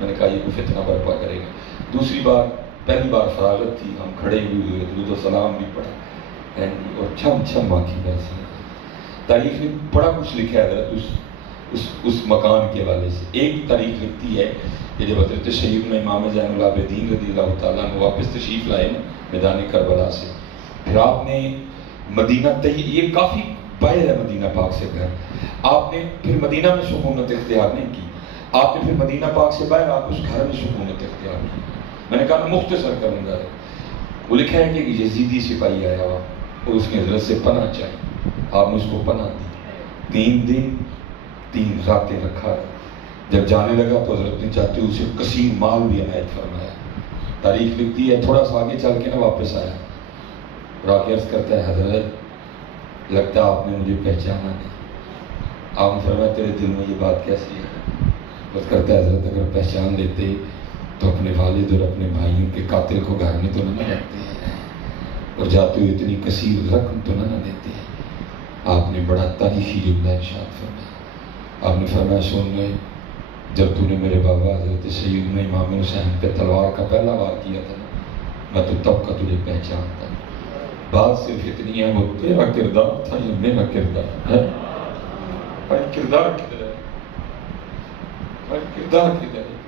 میں نے کہا یہ کوئی فتنہ برپا کرے گا۔ دوسری بار، پہلی بار فراغت تھی، ہم کھڑے ہوئے، درود و سلام بھی پڑھا اور چھم چھم آنکھیں برسی۔ تاریخ میں بڑا کچھ لکھا ہے حضرت اس مکان کے حوالے سے۔ ایک تاریخ لکھتی ہے کہ جب حضرت سیدنا امام زین العابدین رضی اللہ تعالیٰ عنہ واپس تشریف لائے میدان کربلا سے، پھر آپ نے مدینہ یہ کافی باہر ہے مدینہ پاک سے گھر، آپ نے پھر مدینہ میں سکونت اختیار نہیں کی، آپ نے پھر مدینہ پاک سے باہر آپ اس گھر میں سکونت اختیار کی۔ میں نے کہا مختصر کروں گا، وہ لکھا ہے کہ یزیدی سپاہی آیا ہوا اور اس نے حضرت سے پناہ چاہی، آپ نے اس کو پناہ دی، 3 دن 3 راتیں رکھا۔ جب جانے لگا تو حضرت نے چاہتے اسے کثیر مال بھی عنایت فرمایا۔ تاریخ لکھتی ہے تھوڑا سا آگے چل کے نا واپس آیا اور آ کے عرض کرتا ہے حضرت لگتا ہے آپ نے مجھے پہچانا نہیں۔ آپ نے فرمایا تیرے دل میں یہ بات کیسی ہے؟ بس کرتا ہے حضرت اگر پہچان لیتے تو اپنے والد اور اپنے بھائیوں کے قاتل کو گھر میں تو نہ رکھتے ہیں اور جاتے ہوئے اتنی کثیر رقم تو نہ دیتے ہیں۔ آپ نے بڑا تاریخی جملہ ارشاد فرمایا، آپ نے فرمایا سن لے، جب تو نے میرے بابا حضرت سیدنا امام حسین پہ تلوار کا پہلا وار کیا تھا میں تو تب کا تجھے پہچانتا۔ بات صرف اتنی ہے وہ تیرا کردار تھا یا میرا کردار ہے؟ پر کردار کدھر ہے؟ پر کردار کدھر ہے؟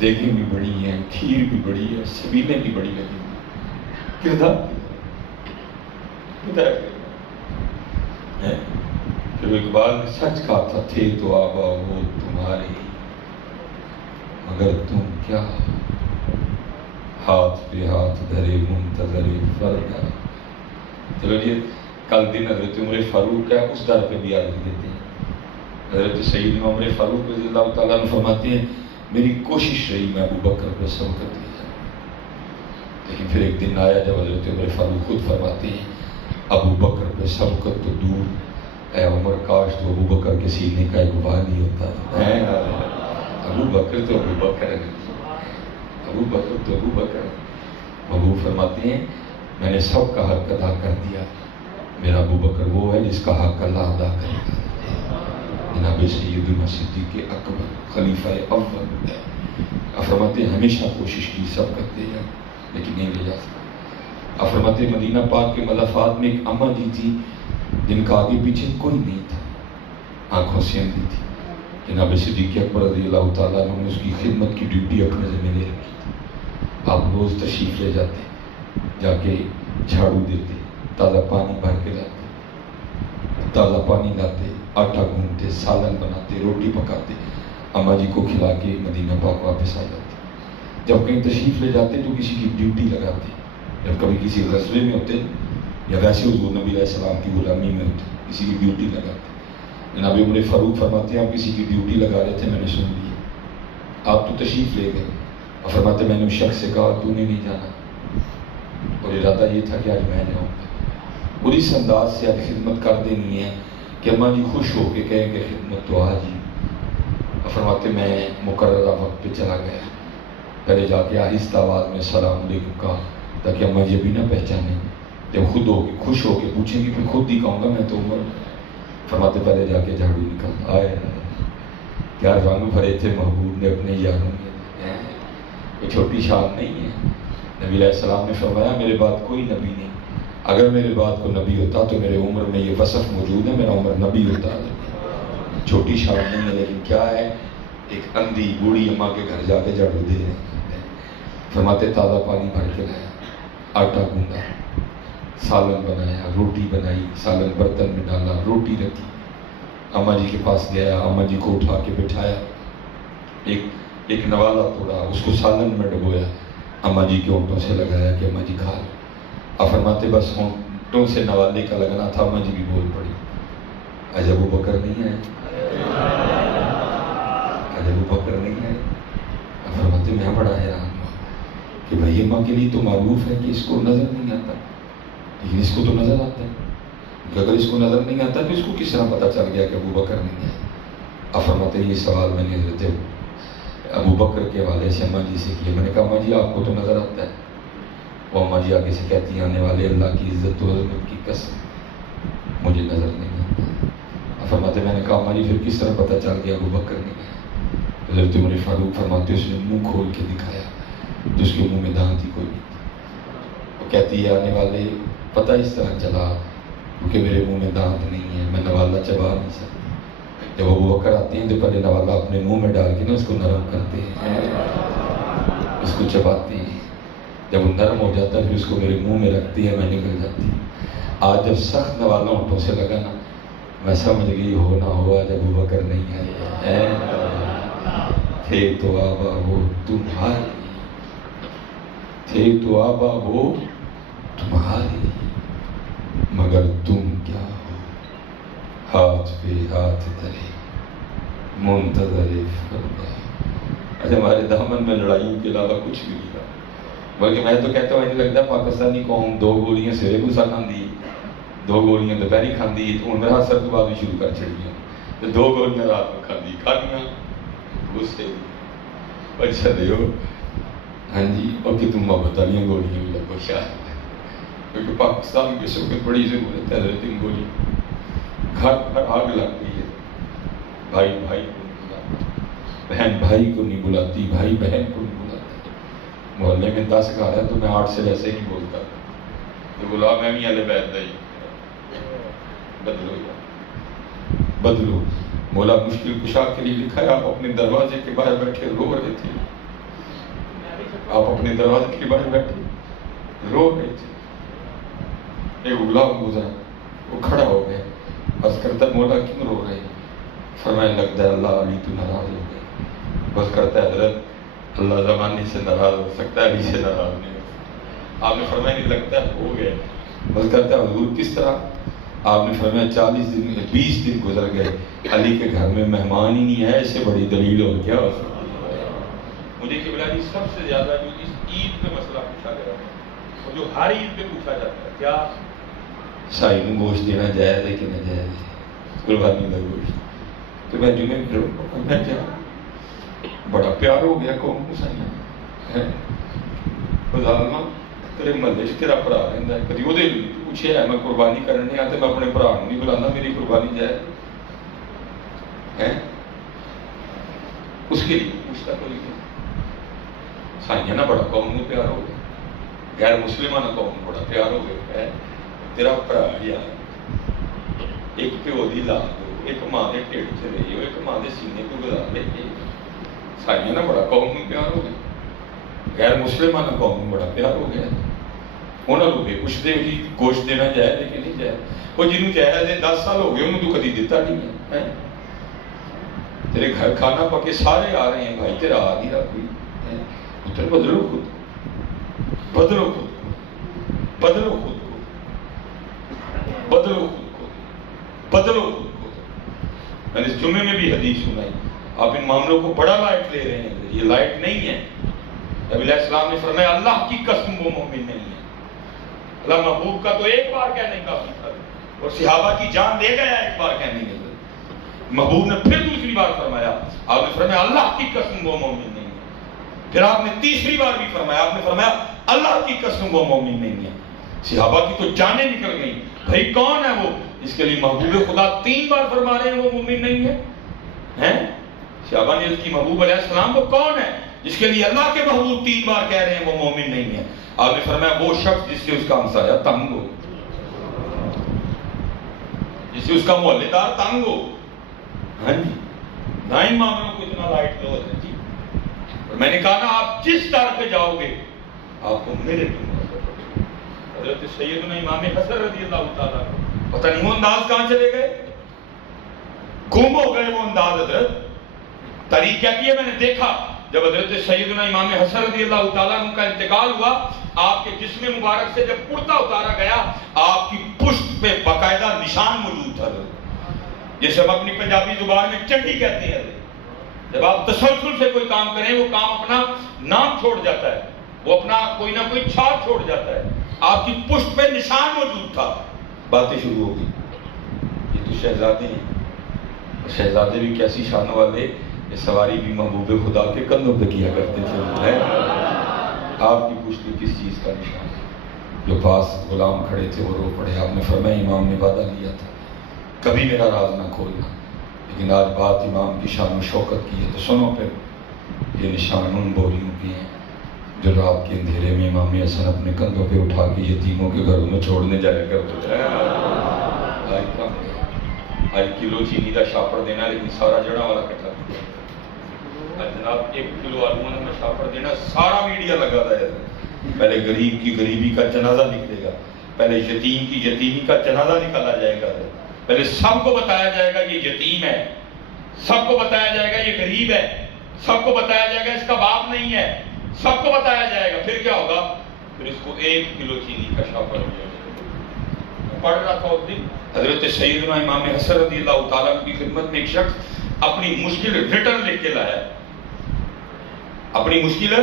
دیگیں بھی بڑی ہیں، کھیر بھی بڑی ہے، سبیلیں بھی بڑی لگی ہیں، کردار کدھر ہے؟ پھر اقبال نے سچ کہا تھا، تھے تو آبا وہ تمہارے مگر تم کیا ہاتھ پہ ہاتھ دھرے منتظر فردا۔ چلو یہ کل دن حضرت عمر فاروق ہے، اس در پہ بھی عرض دیتے ہیں۔ حضرت سیدنا عمر فاروق رضی اللہ تعالیٰ عنہ فرماتے ہیں میری کوشش رہی میں ابو بکر پہ سبقت دے جاؤں، لیکن پھر ایک دن آیا جب حضرت عمر فاروق خود فرماتے ہیں ابو بکر پہ سبقت تو دور، اے عمر کاش تو ابو بکر کے سینے کا ایک وال ہی ہوتا تھا۔ ابو بکر تو ابو بکر ہے، ابو بکر تو ابو بکر۔ ابو فرماتے ہیں میں نے سب کا حق ادا کر دیا، میرا ابو بکر وہ ہے جس کا حق اللہ ادا کرے گا۔ جناب سیدنا صدیق اکبر خلیفہ اول فرماتے ہیں ہمیشہ کوشش کی سبقت دے جائے لیکن نہیں لے جا سکا۔ فرماتے مدینہ پاک کے ملفات میں ایک اماں جی تھی جن کا آگے پیچھے کوئی نہیں تھا، آنکھوں سے اندھی تھی۔ جناب صدیق اکبر رضی اللہ تعالیٰ عنہ نے اس کی خدمت کی ڈیوٹی اپنے ذمہ لے رکھی تھی۔ آپ روز تشریف لے جاتے، جا کے جھاڑو دیتے، تازہ پانی بھر کے لاتے، تازہ پانی لاتے، آٹا گھونتے، سالن بناتے، روٹی پکاتے، اماں جی کو کھلا کے مدینہ پاک واپس آ جاتے۔ جب کہیں تشریف لے جاتے تو کسی کی ڈیوٹی لگاتے، جب کبھی کسی غزوے میں ہوتے یا ویسے حضور نبی علیہ السلام کی غلامی میں ہوتے کسی کی ڈیوٹی لگاتے۔ جناب عمر فاروق فرماتے ہیں آپ کسی کی ڈیوٹی لگا رہے تھے، میں نے سن لی، آپ تو تشریف لے گئے، اور فرماتے میں نے اس شخص سے کہا تو نے نہیں جانا، اور ارادہ یہ تھا کہ آج میں جاؤں گا۔ اور اس انداز سے آج خدمت کر دینی ہے کہ اماں جی خوش ہو کے کہیں کہ خدمت تو آج ہی۔ فرماتے میں مقررہ وقت پہ چلا گیا، پہلے جا کے آہستہ آواز میں السلام علیکم کہا تاکہ اماں جی بھی نہ پہچانے، جب خود ہو کے خوش ہو کے پوچھیں گی پھر خود ہی کہوں گا میں تو عمر۔ فرماتے پہلے جا کے جھاڑو نکال آئے، کیا رنگ بھرے تھے محبوب نے اپنے یاروں میں، کوئی چھوٹی شان نہیں ہے۔ نبی علیہ السلام نے فرمایا میرے بعد کوئی نبی نہیں، اگر میرے بعد کوئی نبی ہوتا تو میرے عمر میں یہ وصف موجود ہے، میرا عمر نبی ہوتا۔ چھوٹی شان نہیں ہے، لیکن کیا ہے ایک اندھی بوڑھی اماں کے گھر جا کے جھاڑو دے رہے ہیں۔ فرماتے تازہ پانی بھر کے لایا، آٹا گوندا، سالن بنایا، روٹی بنائی، سالن برتن میں ڈالا، روٹی رکھی، اماں جی کے پاس گیا، اماں جی کو اٹھا کے بٹھایا، ایک نوالا توڑا، اس کو سالن میں ڈبویا، اماں جی کے ہونٹوں سے لگایا کہ اماں جی کھا لو۔ اب فرماتے بس ہونٹوں سے نوالے کا لگنا تھا، اماں جی بھی بول پڑی آج ابو بکر نہیں ہے، آج ابو بکر نہیں آئے. فرماتے میں بڑا حیران ہوا کہ بھائی اماں کے لیے تو معروف ہے کہ اس کو نظر نہیں آتا، لیکن اس کو تو نظر آتا ہے. کہ اگر اس کو نظر نہیں آتا تو اس کو کس طرح پتہ چل گیا کہ ابو بکر نہیں آئے؟ اب فرماتے یہ سوال میں نے حضرت ابو بکر کے والے سے اماں جی سے کیا. میں نے کہا اماں جی آپ کو تو نظر آتا ہے. وہ اماں جی آگے سے کہتی ہیں آنے والے اللہ کی عزت و عظمت کی قسم مجھے نظر نہیں آتا. فرماتے میں نے کہا اماں جی پھر کس طرح پتہ چل گیا ابو بکر نہیں آئے؟ حضرت عمر فاروق فرماتے اس نے منہ کھول کے دکھایا تو اس کے منہ میں دانت ہی کوئی نہیں تھا. وہ کہتی ہے آنے والے پتہ اس طرح چلا کیونکہ میرے منہ میں دانت نہیں ہے، میں نوالا چبا نہیں سکتی. جب ابو بکر آتے ہیں تو پہلے نوالا اپنے منہ میں ڈال کے نا اس کو نرم کرتے ہیں، اس کو چباتے ہیں. جب وہ نرم ہو جاتا ہے پھر اس کو میرے منہ میں رکھتی ہے، میں نکل جاتی ہوں. آج جب سخت نوالا ہونٹوں سے لگا نا میں سمجھ گئی ہو نہ ہوا جب ابو بکر نہیں آئے. تھے تو آبا وہ تمہارے، تھے تو آبا وہ تمہارے، مگر تم کیا ہو ہاتھ پہ ہاتھ دھرے منتظر فردا. اچھا ہمارے دامن میں لڑائیوں کے علاوہ کچھ بھی نہیں رہا، بلکہ میں تو کہتا ہوں مجھے لگتا ہے پاکستانی قوم 2 گولیاں سویرے گسا کھاندی، 2 گولیاں دوپہری کھاندی، تو میرا اثر تو بعد بھی شروع کر چڑی، 2 گولیاں رات میں کھاندی کھانیاں غصے اچھا دیو ہاں جی. اور کہ تم محبت والی گولیاں بھی لگو شاید، کیونکہ پاکستان کی سکت بڑی ضرورت ہے حضرت ان گولی. گھر گھر آگ لگ گئی ہے، بھائی بھائی کو نہیں بلاتا، بہن بھائی کو نہیں بلاتی، بھائی بہن کو نہیں بلاتا. محلے میں 10 گھر ہے تو میں 8 سے ویسے نہیں بولتا تو بلا میں بھی والے بیٹھ گئی. بدلو بدلو. مولا مشکل کشا کے لیے لکھا ہے آپ اپنے دروازے کے باہر بیٹھے رو رہے تھے، آپ اپنے دروازے کے باہر بیٹھے رو رہے تھے. ایک غلام گزرا، وہ کھڑا ہو گیا، بس کرتا مولا کیوں رو رہے؟ فرمانے لگتا ہے اللہ علی تو ناراض ہو گئے. بس کرتا ہے حضرت اللہ زمانے سے ناراض ہو سکتا ہے، علی سے ناراض نہیں ہو سکتا. آپ نے فرمایا نہیں لگتا ہے ہو گئے. بس کرتا ہے حضور کس طرح؟ آپ نے فرمایا 40 دن 20 دن گزر گئے، علی کے گھر میں مہمان ہی نہیں ہے، اس سے بڑی دلیل اور کیا ہو سکتی ہے؟ مجھے قبلہ جی سب سے زیادہ جو اس عید پہ مسئلہ پوچھا گیا اور جو ہر عید پہ پوچھا جاتا ہے کیا سائی کو گوشت دینا جائز ہے کہ نہ جائز ہے، قربانی کا گوشت. تو میں جمعے میں جاؤں بڑا پیار ہو گیا قوم کو سائیاں ظالمہ تیرے محلے سے تیرا بھرا رہتا ہے، کدی وہ پوچھے ہے میں قربانی کرنے آتے میں اپنے بھرا نہیں بلانا میری قربانی جائے ہے اس کے لیے پوچھتا کوئی نہیں. سائیاں نہ بڑا قوم کو پیار ہو گیا، غیر مسلمانہ قوم بڑا پیار ہو گیا ہے تیرا بھرا یار ایک پیو دی لا دو، ایک ماں دے ٹھیڑ سے رہی ہو، ایک ماں دے سینے کو گزار لے. سائیاں نہ بڑا قوم میں پیار ہو گیا، غیر مسلمانہ قوم میں بڑا پیار ہو گیا. انہوں نے بھی پوچھتے کہ گوشت دینا جائے لیکن نہیں جائے. وہ جنہوں جائے دے 10 سال ہو گئے انہوں تو کدی دیتا نہیں ہے. تیرے گھر کھانا پکے سارے آ رہے ہیں بھائی تیرا آ نہیں رہا کوئی. پتر بدلو خود، بدلو خود، بدلو خود کو، بدلو خود کو، بدلو خود کو. میں نے اس جمعے میں بھی حدیث سنائی. آپ ان معاملوں کو بڑا لائٹ لے رہے ہیں، یہ لائٹ نہیں ہے. نبی علیہ السلام نے فرمایا اللہ کی قسم وہ مومن نہیں ہے. اللہ محبوب کا تو ایک بار کہنے کا کافی تھا اور صحابہ کی جان دے گیا ایک بار کہنے کے لیے. محبوب نے پھر دوسری بار فرمایا، آپ نے فرمایا اللہ کی قسم وہ مومن نہیں ہے. پھر آپ نے تیسری بار بھی فرمایا، آپ نے فرمایا اللہ کی قسم وہ مومن نہیں ہے. صحابہ کی تو جانیں نکل گئی، بھائی کون ہے وہ اس کے لیے محبوب خدا 3 بار فرما رہے ہیں وہ مومن نہیں ہے. صحابہ نے اس کی محبوب علیہ السلام وہ کون ہے جس کے لیے اللہ کے محبوب 3 بار کہہ رہے ہیں وہ مومن نہیں ہے. آپ نے فرمایا وہ شخص جس سے اس کا ہمسایہ تنگ ہو، جس سے اس کا محلے دار تنگ ہو. ہاں جی نہ ان معاملوں کو اتنا لائٹ لو ہے جی. اور میں نے کہا نا آپ جس در پہ جاؤ گے آپ کو میرے حضرت سیدنا امام حسن رضی اللہ تعالیٰ پتہ نہیں وہ انداز کہاں چلے گئے، گم ہو گئے وہ انداز. حضرت تاریخ کہتی ہے میں نے دیکھا جب حضرت سیدنا امام حسن رضی اللہ تعالیٰ عنہ کا انتقال ہوا آپ کے جسم مبارک سے جب کرتا اتارا گیا آپ کی پشت پہ باقاعدہ نشان موجود تھا جسے ہم اپنی پنجابی زبان میں چنڈی کہتے ہیں. جب آپ تسلسل سے کوئی کام کریں وہ کام اپنا نام چھوڑ جاتا ہے، وہ اپنا کوئی نہ کوئی چھاپ چھوڑ جاتا ہے. آپ کی پشت پہ نشان موجود تھا. باتیں شروع ہو گئی. یہ تو شہزادے ہیں، شہزادے بھی کیسی شان والے، یہ سواری بھی محبوب خدا کے کندھوں پہ کیا کرتے تھے. آپ کی پشت پہ کس چیز کا نشان؟ جو پاس غلام کھڑے تھے وہ رو پڑے. آپ نے فرمایا امام نے وعدہ لیا تھا کبھی میرا راز نہ کھولنا، لیکن آج بات امام کی شان و شوکت کی ہے تو سنو پھر. یہ نشان ان بوریوں کے ہیں جو رات کے اندھیرے میں امام حسن اپنے کندھوں پہ اٹھا کے یتیموں کے گھروں میں چھوڑنے جایا کرتے ہیں. آج کلو چینی کا شاپڑ دینا لیکن سارا جڑا والا کٹا دیا. جناب 1 کلو آلو میں شاپڑ دینا، سارا میڈیا لگا رہا ہے. پہلے غریب کی غریبی کا جنازہ نکلے گا، پہلے یتیم کی یتیمی کا جنازہ نکالا جائے گا. پہلے سب کو بتایا جائے گا یہ یتیم ہے، سب کو بتایا جائے گا یہ غریب ہے، سب کو بتایا جائے گا اس کا باپ نہیں ہے، سب کو بتایا جائے گا. پھر کیا ہوگا؟ پھر اس کو 1 کلو چینی کا شاپڑ دیا جائے گا. پڑھ رہا تھا اس دن حضرت سیدنا امام حسن رضی اللہ تعالیٰ کی خدمت میں ایک شخص اپنی مشکل ریٹرن لکھ کے لایا، اپنی مشکل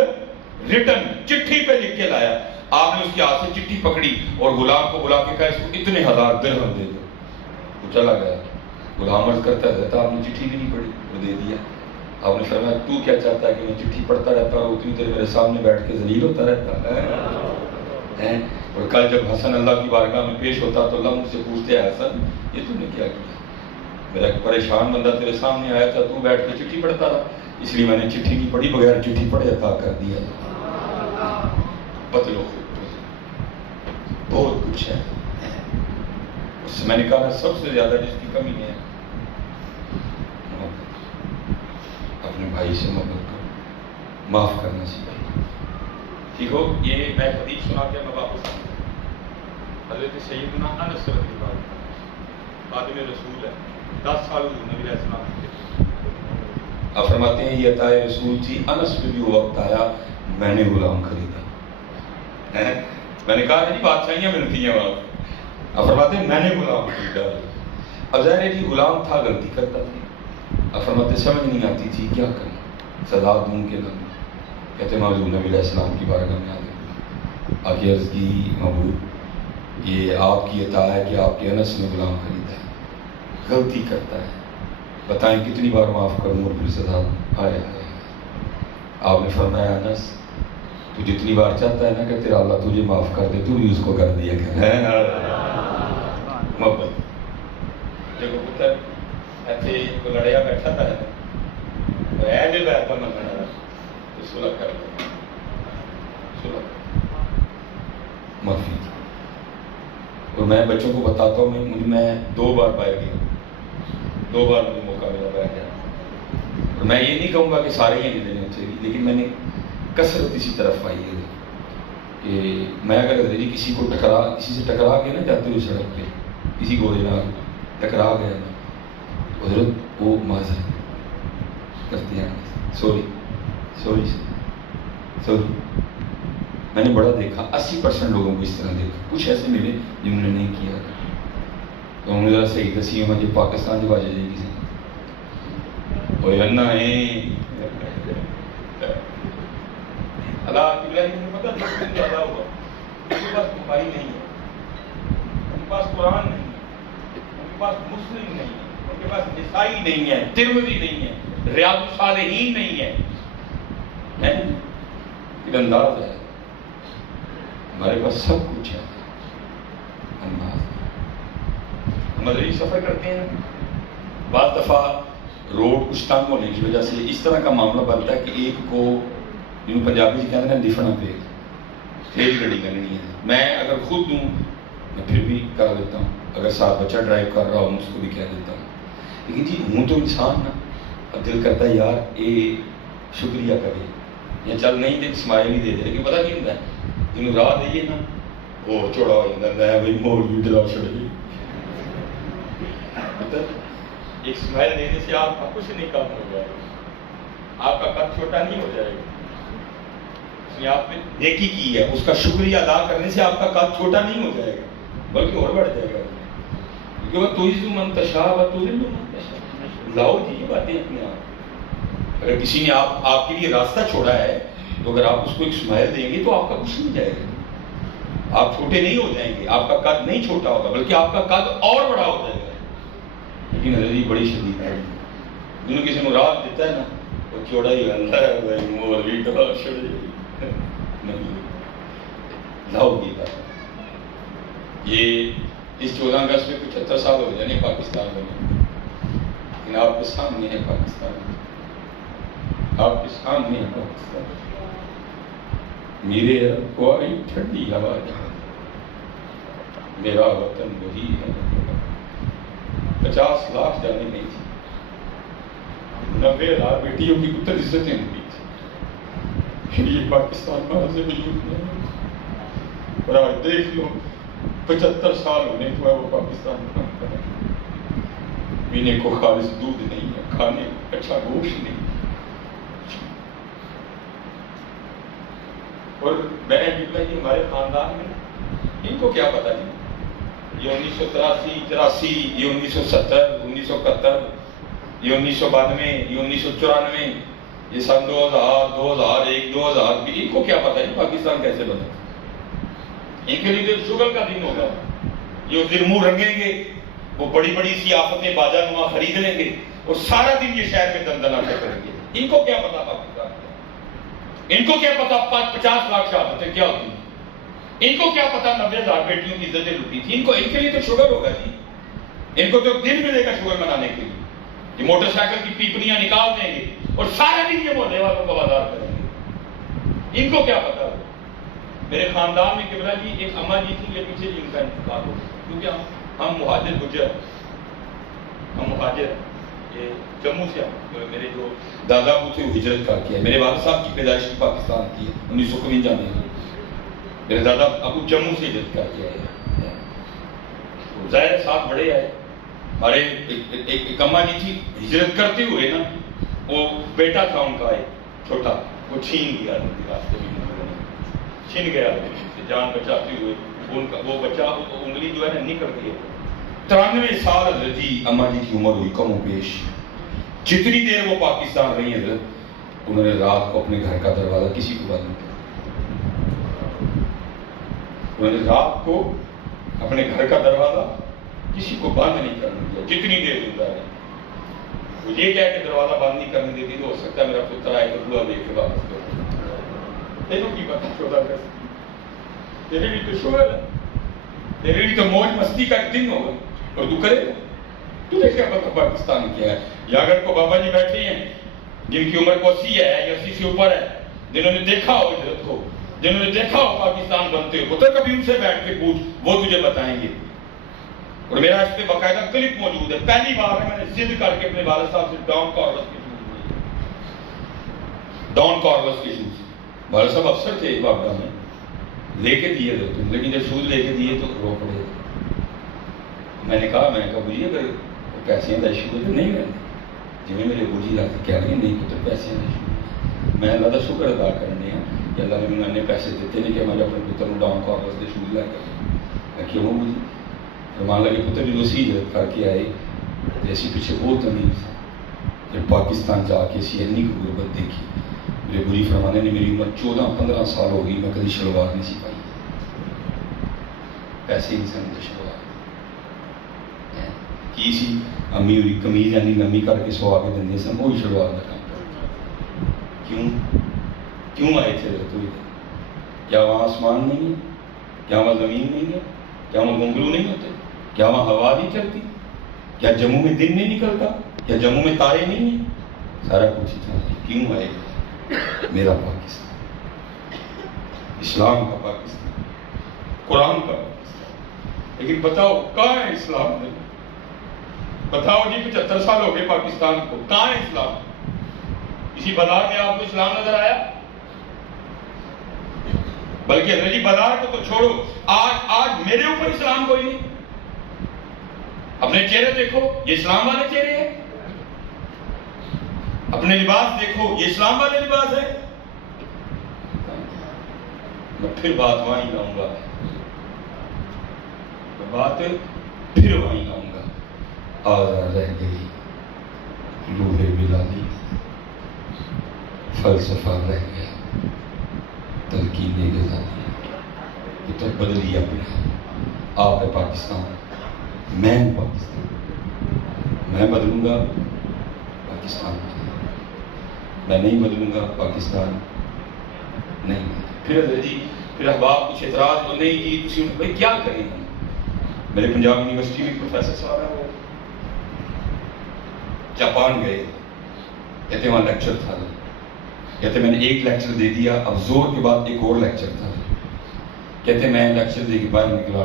ریٹرن چٹھی پہ لکھ کے لایا. آپ نے اس کے ہاتھ سے چٹھی پکڑی اور غلام کو بلا کے کہا اس کو اتنے 1000 درہم دے دو. وہ چلا گیا. غلام عرض کرتا رہتا آپ نے چٹھی بھی نہیں پڑھی، وہ دے دیا. آپ نے فرمایا تو کیا چاہتا ہے کہ میں چٹھی پڑھتا رہتا اور اتنی دیر میرے سامنے بیٹھ کے ذلیل ہوتا رہتا ہے؟ اور کل جب حسن اللہ کی بارگاہ میں پیش ہوتا تو اللہ مجھ سے پوچھتے ہیں حسن یہ تم نے کیا کیا؟ میرا ایک پریشان بندہ تیرے سامنے آیا تھا، تو بیٹھ کے چٹھی پڑھتا رہا، اس لیے میں نے چٹھی نہیں پڑھی، بغیر چٹھی پڑھے عطا کر دیا. بدلو بہت کچھ ہے. اس میں نے کہا سب سے زیادہ جس کی کمی ہے اپنے بھائی سے محبت کرو، معاف کرنا سیکھو. ٹھیک ہو؟ یہ میں حدیث سنا کے میں واپس آؤں. حضرت سیدنا انس رضی اللہ عنہ خادم رسول ہے، 10 سال نبی علیہ السلام کے. آپ فرماتے ہیں یہ عطائے رسول تھی. انس پہ بھی وہ وقت آیا میں نے غلام خریدا. میں نے کہا جی بادشاہیاں ملتی ہیں وہاں. آپ فرماتے ہیں میں نے غلام خریدا. اب ظاہر ہے کہ غلام تھا، غلطی کرتا تھا. اب فرماتے سمجھ نہیں آتی تھی کیا کریں، سزا دوں کہ نہ. کہتے ہیں حضور نبی علیہ السلام کی بارگاہ میں آ کے عرض کی محبوب یہ آپ کی عطا ہے کہ آپ کے انس نے غلام خریدا ہے، غلطی کرتا ہے، بتائیں کتنی بار معاف کروں اور پھر سزا دوں؟ آئے. آپ نے فرمایا انس تو جتنی بار چاہتا ہے نا کہ تیرا اللہ تجھے معاف کر دے تو بھی اس کو کر دیا کر. محبت دیکھو پتر ایسے کو لڑیا بیٹھا تھا ایسے بیٹھا منگنا تو صلح کر دو، صلح معافی. اور میں بچوں کو بتاتا ہوں میں 2 بار باہر گیا، 2 بار مجھے موقع ملا باہر گیا. اور میں یہ نہیں کہوں گا کہ سارے ہی دینے چاہیے، لیکن میں نے کثرت اسی طرف آئی ہے کہ میں اگر کسی سے ٹکرا کے نہ جاتے ہوئے سڑک پہ کسی گھوڑے نہ ٹکرا گیا نا حضرت وہ معذرت کرتے ہیں، سوری سوری سوری. میں نے بڑا دیکھا 80% لوگوں کو اس طرح دیکھا. کچھ ایسے ملے جنہوں نے نہیں کیا تو انہوں نے ذرا صحیح دسی ہوں جو پاکستان جو باجے جائے کسی وہ انا ہے اللہ کی پتہ نہیں زیادہ ہوا. ان کے پاس بخاری نہیں ہے، ان کے پاس قرآن نہیں ہے، ان کے پاس مسلم نہیں ہے، ان کے پاس نسائی نہیں ہے، ترمذی نہیں ہے، ریاض الصالحین نہیں ہے. ایک انداز ہے ہمارے پاس سب کچھ ہے. ہم مدری سفر کرتے ہیں، بعض دفعہ روڈ کچھ تنگ ہونے کی وجہ سے اس طرح کا معاملہ بنتا ہے کہ ایک کو جنہوں پنجابی سے کہتے ہیں دفنا پہ تیز گاڑی کرنی ہے. میں اگر خود دوں میں پھر بھی کر دیتا ہوں، اگر ساتھ بچہ ڈرائیو کر رہا ہوں اس کو بھی کہہ دیتا ہوں. لیکن جی ہوں تو انسان نا، اب دل کرتا ہے یار اے شکریہ کرے یا چل نہیں دے اسمائل ہی دے دے. لیکن پتہ نہیں ہوتا ہے جنہوں راہ دئیے نا وہ چوڑا ہو جاتا ہے بھائی موڑ بھی ڈرا چھڑے. ایک اسمائل دینے سے آپ کا کچھ نہیں کم ہو جائے گا، آپ کا قد چھوٹا نہیں ہو جائے گا. اس نے آپ نے نیکی کی ہے، اس کا شکریہ ادا کرنے سے آپ کا قد چھوٹا نہیں ہو جائے گا بلکہ اور بڑھ جائے گا. کیونکہ وہ تویز من تشاء و تذل من تشاء. لاؤ جی باتیں اپنے آپ. اگر کسی نے آپ کے لیے راستہ چھوڑا ہے تو اگر آپ اس کو ایک اسمائل دیں گے تو آپ کا کچھ نہیں جائے گا، آپ چھوٹے نہیں ہو جائیں گے، آپ کا قد نہیں چھوٹا ہوگا بلکہ آپ کا قد اور بڑا ہو جائے گا۔ لیکن حضرت بڑی شدید ہے، جنہوں کسی نے راہ دیتا ہے نا وہ چوڑا ہی گندا ہے مولوی کا نہیں لاؤ گی بات۔ یہ اس 14 اگست میں 75 سال ہو جانے پاکستان میں، لیکن آپ کے سامنے ہے پاکستان، آپ کے سامنے ہے پاکستان۔ میرے رب کو آئی ٹھنڈی ہوا جہاں، میرا وطن وہی ہے۔ 50 لاکھ جانے نہیں تھی، 90,000 بیٹیوں کی پتر عزتیں ہوئی تھی، یہ پاکستان محض وجود میں ہے۔ اور آج دیکھ لو 75 سال ہونے کو ہے وہ پاکستان میں کام کر رہے ہیں، پینے کو خالص دودھ نہیں ہے، کھانے کو اچھا گوشت نہیں۔ اور میں نے دیکھا کہ ہمارے خاندان میں ان کو کیا پتہ نہیں، یہ 1983 84، یہ 1970 1971، یہ 1992، یہ 1994، یہ سن 2000 2001 2000، ان کو کیا پتہ نہیں پاکستان کیسے بنا۔ ان کے لیے تو شغل کا دن ہوگا، یہ اس دن منہ رنگیں گے، وہ بڑی بڑی سی آفتیں باجا نما خرید لیں گے اور سارا دن یہ شہر میں دندناتے کریں گے۔ ان کو کیا پتا پاکستان کا، ان کو کیا پتا 50 لاکھ شہادتیں کیا ہوتی ہیں، ان کو کیا پتا 90,000 بیٹیوں کی عزتیں لوٹی تھی۔ ان کے لیے تو شوگر ہوگا جی، ان کو تو دن ملے گا شوگر منانے کے لیے۔ یہ موٹر سائیکل کی پیپنیاں نکال دیں گے اور سارا دن یہ محلے والوں کو بازار کریں گے، ان کو کیا پتا۔ میرے خاندان میں قبلہ جی ایک اماں جی تھی، یہ پیچھے جی ان کا انتقال ہو گیا، کیونکہ ہم مہاجر گجر، ہم مہاجر، یہ جموں سے میرے جو دادا ابو تھے وہ ہجرت کر کے، میرے والد صاحب کی پیدائش بھی پاکستان کی ہے 1951 میں، میرے دادا ابو جموں سے ہجرت کر کے آئے، ظاہر ساتھ بڑے آئے۔ ہمارے ایک اماں جی تھی، ہجرت کرتے ہوئے نا وہ بیٹا تھا ان کا ایک چھوٹا، وہ چھین گیا راستے میں، چھن گیا جان بچاتے ہوئے، وہ بچہ انگلی جو ہے نا نکل گئی۔ 93 سال حضرت جی اماں جی کی عمر ہوئی کم و بیش۔ جتنی دیر وہ پاکستان رہی حضرت، انہوں نے رات کو اپنے گھر کا دروازہ کسی کو بند نہیں کیا، انہوں نے رات کو اپنے گھر کا دروازہ کسی کو بند نہیں کرنے دیا، جتنی دیر زندہ رہی۔ وہ یہ کہہ کہ دروازہ بند نہیں کرنے دیتی تو ہو سکتا ہے میرا پتر آئے تو دعا دے کے واپس کر، تینوں کی بات چودہ کر سکتی، تیرے لیے تو شغل ہے، تیرے لیے تو موج مستی کا ایک دن ہوگا اور تو کرے گا، تجھے کیا پتا پاکستان کیا ہے۔ یا اگر کو بابا جی بیٹھے ہیں جن کی عمر کو 80 ہے یا 80 سے اوپر ہے، جنہوں نے دیکھا ہو ہجرت کو، جنہوں نے دیکھا ہو پاکستان بنتے ہو، پتہ کبھی ان سے بیٹھ کے پوچھ، وہ تجھے بتائیں گے۔ اور میرا اس پہ باقاعدہ کلپ موجود ہے، پہلی بار میں نے ضد کر کے اپنے والد صاحب سے ڈان کارلس کے شوز لیے، ڈان کارلس کے شوز، والد صاحب افسر تھے واپڈا میں، لے کے دیے تھے، لیکن جب شوز لے کے دیے تو رو پڑے۔ میں نے کہا بجی اگر پیسے کا ایشو ہے تو نہیں میں جی میرے بوجھی لا کے کہہ رہی نہیں پتر پیسے کا ایشو، میں اللہ کا شکر ادا کرنے ہیں کہ اللہ نے مجھے پیسے دیتے نہیں کہ میں اپنے پتر کو ڈان کارلس کے شوز لے کر کیوں بوجھی مان لگے پتر بھی اسی ہجرت کر کے آئے، جیسی پیچھے بہت تمیز ہے۔ جب پاکستان جا کے اسی انی کو غربت دیکھی، میرے بری فرمانے نے میری عمر 14-15 سال ہو گئی، میں کبھی شلوار نہیں سی پائی، پیسے انسان نے شلوار کی سی امی ہوئی کمیز یعنی نمی کر کے سوا کے دیں سن، وہی شلوار کا کام کرتے۔ کیوں آئے تھے تو کیا وہاں آسمان نہیں ہے، کیا وہاں زمین نہیں ہے، کیا وہاں گنگلو نہیں ہوتے، کیا وہاں ہوا نہیں چلتی، کیا جموں میں دن نہیں نکلتا، کیا جموں میں تارے نہیں ہیں، سارا کچھ ہی تھا۔ کیوں آئے میرا پاکستان، اسلام کا پاکستان، قرآن کا پاکستان، لیکن بتاؤ کہاں ہے اسلام میں؟ بتاؤ جی 75 سال ہو گئے پاکستان کو، کہاں ہے اسلام؟ کسی بازار میں آپ کو اسلام نظر آیا؟ بلکہ حضرت جی بازار کو تو چھوڑو، آج میرے اوپر اسلام کوئی نہیں۔ اپنے چہرے دیکھو، یہ اسلام والے چہرے ہیں، اپنے لباس دیکھو، یہ اسلام والے لباس ہے۔ میں پھر بات وہیں لاؤں گا، پھر وہیں لاؤں گا، آزاد رہ گئی لوہے بلادی، فلسفہ رہ گیا، تلقین غزالی کہ تو بدلی اپنا آپ ہے پاکستان، میں ہوں پاکستان، میں بدلوں گا پاکستان، میں نہیں بدلوں گا پاکستان نہیں۔ پھر حضرت جی پھر احباب کچھ اعتراض تو نہیں جی تسی بھائی کیا کریں ہم؟ میرے پنجاب یونیورسٹی میں پروفیسر صاحب ہیں، وہ جاپان گئے، کہتے وہاں لیکچر تھا، کہتے میں نے ایک لیکچر دے دیا، اب زور کے بعد ایک اور لیکچر تھا، کہتے میں لیکچر دے کے باہر نکلا،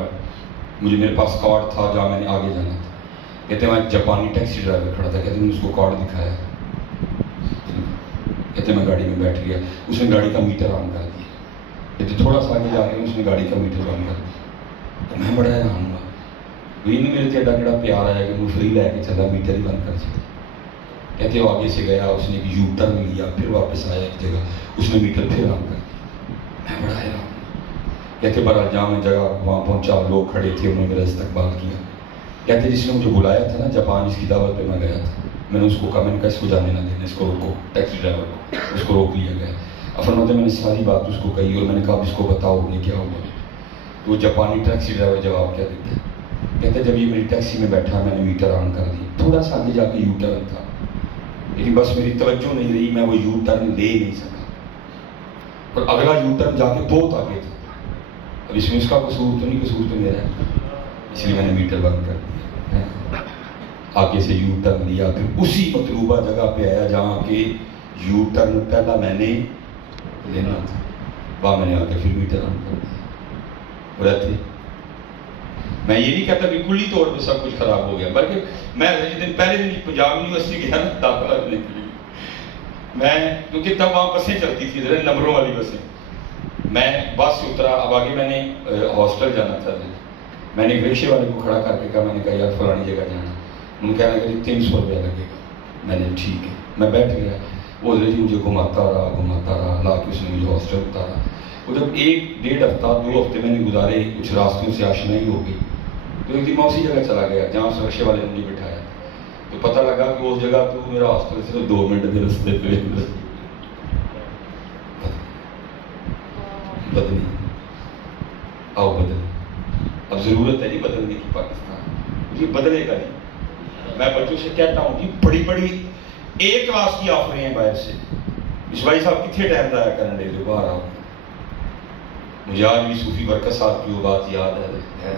مجھے میرے پاس کارڈ تھا جہاں میں نے آگے جانا تھا، کہتے وہاں جاپانی ٹیکسی ڈرائیور کھڑا تھا، کہتے میں نے اس کو کارڈ دکھایا، کہتے میں گاڑی میں بیٹھ گیا، اس نے گاڑی کا میٹر آن کر دیا، کہتے تھوڑا سا آگے جا کے اس نے گاڑی کا میٹر آن کر دیا، تو میں بڑا حیران ہوا، وہی نہیں میرے تیڈا کیڑا پیار آیا کہ وہ فری لے کے چلا، میٹر ہی بند کر چلا۔ کہتے وہ آگے سے گیا، اس نے ایک یو ٹرن لیا، پھر واپس آیا ایک جگہ، اس نے میٹر پھر آن کر دیا، میں بڑا حیران ہوا۔ کہتے بڑا جامع جگہ وہاں پہنچا، لوگ کھڑے تھے، انہوں نے میرا استقبال کیا۔ کہتے جس نے مجھے بلایا تھا نا جاپان، اس کی دعوت پہ میں گیا تھا، میں نے اس کو کہا، میں نے کہا اس کو جانے نہ دینا، اس کو روکو، ٹیکسی ڈرائیور کو، اس کو روک لیا گیا۔ فرماتے میں نے ساری بات اس کو کہی اور میں نے کہا اس کو بتاؤ یہ کیا ہوا۔ وہ جاپانی ٹیکسی ڈرائیور جواب کیا دیتا ہے، کہتے جب یہ میری ٹیکسی میں بیٹھا میں نے میٹر آن کر دی، تھوڑا سا آگے جا کے یو ٹرن تھا، لیکن بس میری توجہ نہیں رہی، میں وہ یو ٹرن لے نہیں سکا، اور اگلا یو ٹرن جا کے بہت آگے تھا۔ اب اس میں اس کا قصور تو نہیں، قصور تو میرا ہے، اس لیے میں نے میٹر بند کر دیا، آگے سے یو ٹرن لیا، پھر اسی مطلوبہ جگہ پہ آیا جہاں کہ یو ٹرن پہلا میں نے لینا تھا، وہاں میں نے آ کے پھر میٹر آن کر دیا۔ رہتے میں یہ نہیں کہتا کہ کلی طور پہ سب کچھ خراب ہو گیا، بلکہ میں پہلے دن پنجاب یونیورسٹی گیا نا داخلہ لینے کے لیے، میں کیونکہ تب وہاں بسیں چلتی تھی ذرا نمبروں والی بسیں، میں بس سے اترا، اب آگے میں نے ہاسٹل جانا تھا، میں نے ایک رکشے والے کو کھڑا کر کے کہا، میں نے کہا یار فلانی جگہ جانا، انہوں نے کہا کہ 300 روپیہ لگے گا، میں نے ٹھیک ہے، میں بیٹھ گیا، وہ جی مجھے گھماتا رہا، لا کے اس نے مجھے ہاسٹل اتارا۔ وہ جب 1-1.5 ہفتہ 2 ہفتے میں نے گزارے، کچھ راستوں سے آشنائی ہو گئی، تو ایک دن میں اسی جگہ چلا گیا جہاں اس رکشے والے نے مجھے بٹھایا، تو پتہ لگا کہ اس جگہ تو میرا ہاسٹل صرف 2 منٹ کے رستے پہ، بدلی آؤ بدل، اب ضرورت ہے جی بدلنے کی پاکستان، یہ بدلے گا نہیں۔ میں بچوں سے کہتا ہوں جی بڑی بڑی ایک کلاس کی آفریں ہیں باہر سے، اس بھائی صاحب کتنے ٹائم ضائع کرنے دے دو باہر آؤ۔ مجھے آج بھی صوفی برکت صاحب کی وہ بات یاد ہے،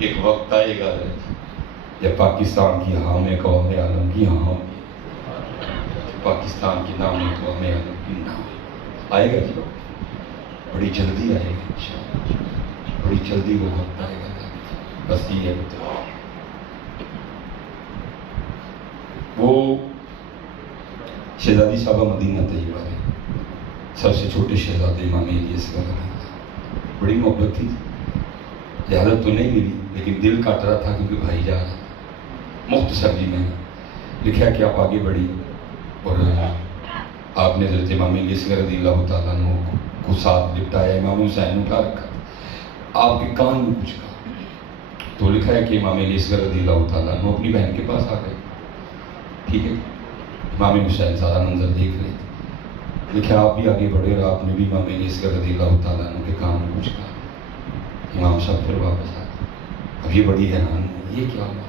ایک وقت آئے گا جب پاکستان کی حام قوم عالم کی ہاں ہوگی، پاکستان کی نام قوم عالم کی نام آئے گا جی، بڑی جلدی آئے گا انشاءاللہ، بڑی جلدی وہ وقت آئے گا، بس یہ ہے۔ وہ شہزادی صاحبہ مدینہ طیبہ ہے، سب سے چھوٹے شہزادے امام علی اصغر، بڑی محبت تھی، اجازت تو نہیں ملی لیکن دل کاٹ رہا تھا کیونکہ بھائی جا رہا۔ مختصر جی میں لکھا کہ آپ آگے بڑھی اور آپ نے حضرت امام علی اصغر رضی اللہ تعالیٰ عنہ کو ساتھ لپٹایا، امام حسین اٹھا رکھا، آپ کے کان میں کچھ کہا، تو لکھا ہے کہ امام علی اصغر رضی اللہ تعالیٰ عنہ اپنی بہن کے پاس آ گئے، ٹھیک ہے، امام حسین سارا منظر دیکھ رہے تھے، لکھا آپ بھی آگے بڑھے اور آپ نے بھی امام علی اصغر رضی اللہ تعالیٰ عنہ کے کان میں کچھ کہا، امام صاحب پھر واپس آ گئے، اب یہ بڑی حیران ہے، یہ کیا ہوا؟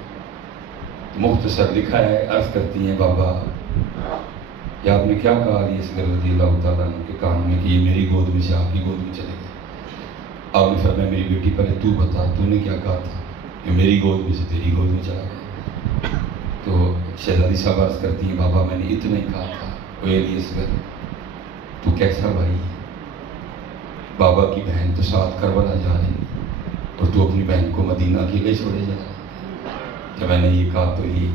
مختصر لکھا ہے، عرض کرتی ہیں بابا یہ آپ نے کیا کہا علی اصغر رضی اللہ تعالیٰ عنہ کے کان میں کہ یہ میری گود میں سے آپ کی گود میں چلے گئے؟ آپ نے فرمایا میری بیٹی پہلے تو بتا تو نے کیا کہا تھا کہ میری گود میں سے تیری گود میں چلا گیا؟ تو شہزادی صاحب عرض کرتی ہیں بابا میں نے اتنا ہی کہا تھا، وہ علی اصغر تو کیسا بھائی، بابا کی بہن تو ساتھ کربلا جا رہی اور تو اپنی بہن کو مدینہ اکیلے چھوڑے جا رہا۔ جب میں نے یہ کہا تو یہ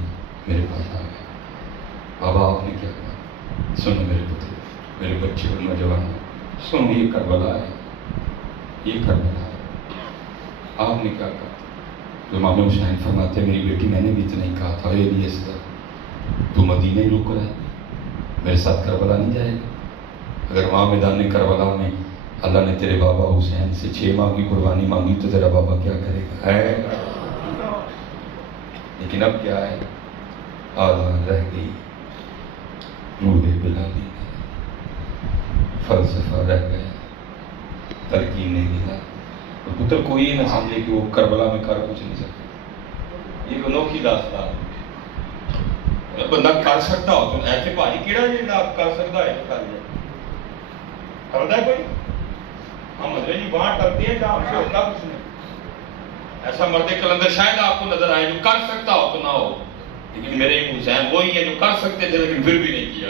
میرے پاس آ گیا، بابا آپ نے کیا کہا؟ سنو میرے پتر، میرے بچے اور نوجوان، سنو یہ کربلا ہے، یہ کربلا ہے، آپ نے کیا کہا؟ تو امام حسین فرماتے ہیں میری بیٹی میں نے بھی اتنا ہی کہا تھا، اے علی اصغر تو مدینہ ہی رک رہا ہے، میرے ساتھ کربلا نہیں جائے گا؟ اگر وہاں میدان کربلا میں اللہ نے تیرے بابا حسین سے 6 ماہ کی قربانی مانگی تو تیرا بابا کیا کرے گا؟ ہے لیکن اب کیا ہے، آزان رہ گئی روح بلالی، فلسفہ رہ گیا, ترقی نہیں ملا. اور پتر کوئی یہ نہ سمجھے کہ وہ کربلا میں کر کچھ نہیں سکتا. یہ ایک انوکھی داستان ہے. بندہ کر سکتا ہو تو ایسے بھائی کیڑا جا کر سکتا ہے کر جائے کرتا ہے کوئی. ہم حضرت جی وہاں ٹلتے ہیں جہاں ہم سے ہوتا کچھ نہیں. ایسا مرد کلندر شاید آپ کو نظر آئے جو کر سکتا ہو تو نہ ہو, لیکن میرے حسین وہی ہے جو کر سکتے تھے لیکن پھر بھی نہیں کیا.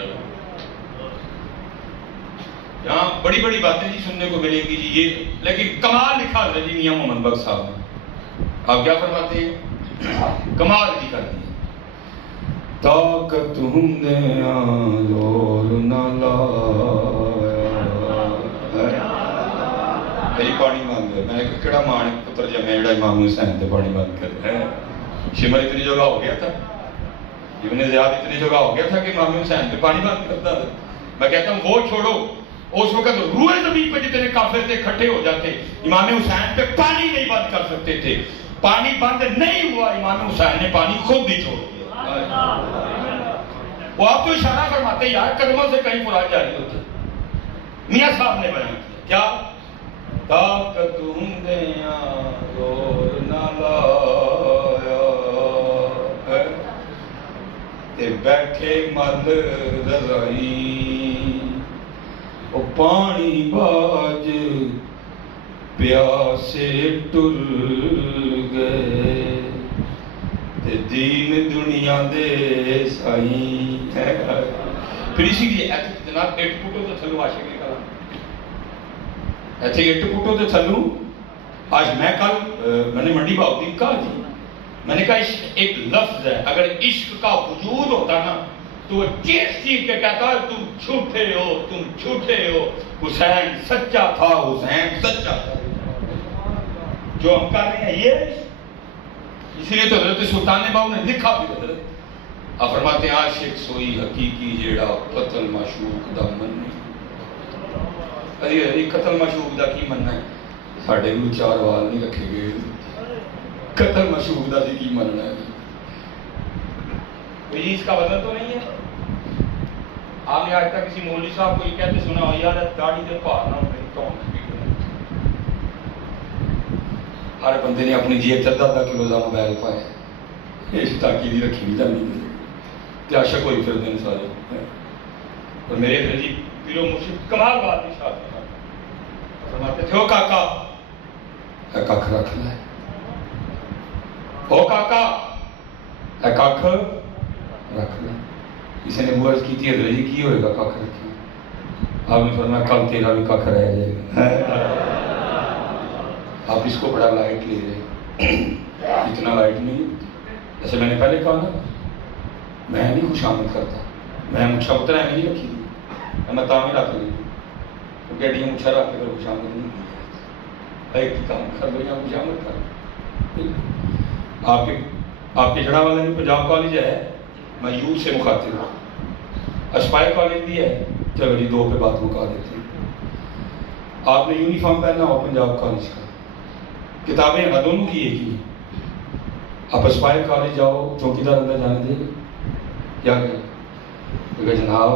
یہاں بڑی بڑی باتیں جی سننے کو ملیں گی جی یہ, لیکن کمال لکھا حضرت جی میاں محمد بخش صاحب نے. آپ کیا فرماتے ہیں؟ کمال جی کر دیا. طاقت ہم نے زور نہ لایا. میری پانی مانگ گئے. میں نے کہا کہڑا مان پتر جمع جڑا امام حسین تے پانی مانگ کر ہے. شمر اتنی جگہ ہو گیا تھا, ابن زیاد اتنی جگہ ہو گیا تھا کہ امام حسین تے پانی مانگ کرتا تھا. میں کہتا ہوں وہ چھوڑو, اس وقت روئے زمین پہ جتنے کافر تھے اکٹھے ہو جاتے, امام حسین پہ پانی نہیں بند کر سکتے تھے. پانی بند نہیں ہوا, امام حسین نے پانی خود بھی چھوڑ دیا. وہ آپ تو اشارہ فرماتے یار قدموں سے کہیں مراد جاری ہوتے. میاں صاحب نے بیان کیا کیا طاقت ہندیاں زور نہ لایا تے بیٹھے مل رضائی او پانی باج پیاسے ٹر گئے تے دین دنیا دے سائیں. پھر اسی لیے جناب ایٹ پٹو تو چلو عاشق کے کلام ایسے ایٹ پٹو تو چلو. آج میں کل میں نے منڈی بہاؤدین کہا جی, میں نے کہا عشق ایک لفظ ہے, اگر عشق کا وجود ہوتا نا تو وہ چیز چیز کے کہتا ہے تم جھوٹے ہو, تم جھوٹے ہو, حسین سچا تھا, حسین سچا تھا. جو ہم کہہ رہے ہیں یہ اسی لیے تو حضرت سلطان باؤ نے لکھا بھی. حضرت آپ فرماتے ہیں عاشق سوئی حقیقی جیڑا قتل معشوق دا من نہیں. ارے قتل معشوق دا کی مننا ہے؟ ساڈے بھی چار وال نہیں رکھے گئے, قتل معشوق دا کی مننا ہے؟ کوئی اس کا وزن تو نہیں ہے. آپ نے آج تک کسی مولوی صاحب کو یہ کہتے سنا ہو یار داڑھی دے پار نہ ہوئے تو ہر بندے نے اپنی جیب چلتا تھا کہ روزہ موبائل پائے, اس تاکید رکھی نہیں جانی کیا شک ہوئی پھر دن سارے. اور میرے پھر جی پیرو مرشد کمال بات نہیں شاہ فرماتے تھے, او کاکا کاکھ رکھ لائے, او کاکا کاکھ رکھ لائے. کسی نے بوجھ کی تھی حضرت جی کی ہوئے گا کاکھ رکھیں؟ آپ نے فرمایا کل تیرا بھی کاکھ رہ جائے گا. آپ اس کو بڑا لائٹ لے رہے, اتنا لائٹ نہیں. جیسے میں نے پہلے کہا نا, میں نہیں خوشامد کرتا, میں مچھا پتر ہے نہیں رکھی دی, میں تاں میں رکھ لی تو گیڈیاں مچھا رکھ کے خوشامد نہیں ایک کام کر لو یا خوشامد کر. آپ کے جڑا والا بھی پنجاب کالج ہے, میں یوتھ سے مخاطب ہوں, اسپائر کالج بھی ہے, چلو جی دو پہ بات مکا دیتے ہیں. آپ نے یونیفارم پہننا ہو پنجاب کالج کا, کتابیں دونوں کی ایک ہی. آپ اسپائر کالج جاؤ, چوکیدار اندر جانے دے کیا کریں؟ کیونکہ جناب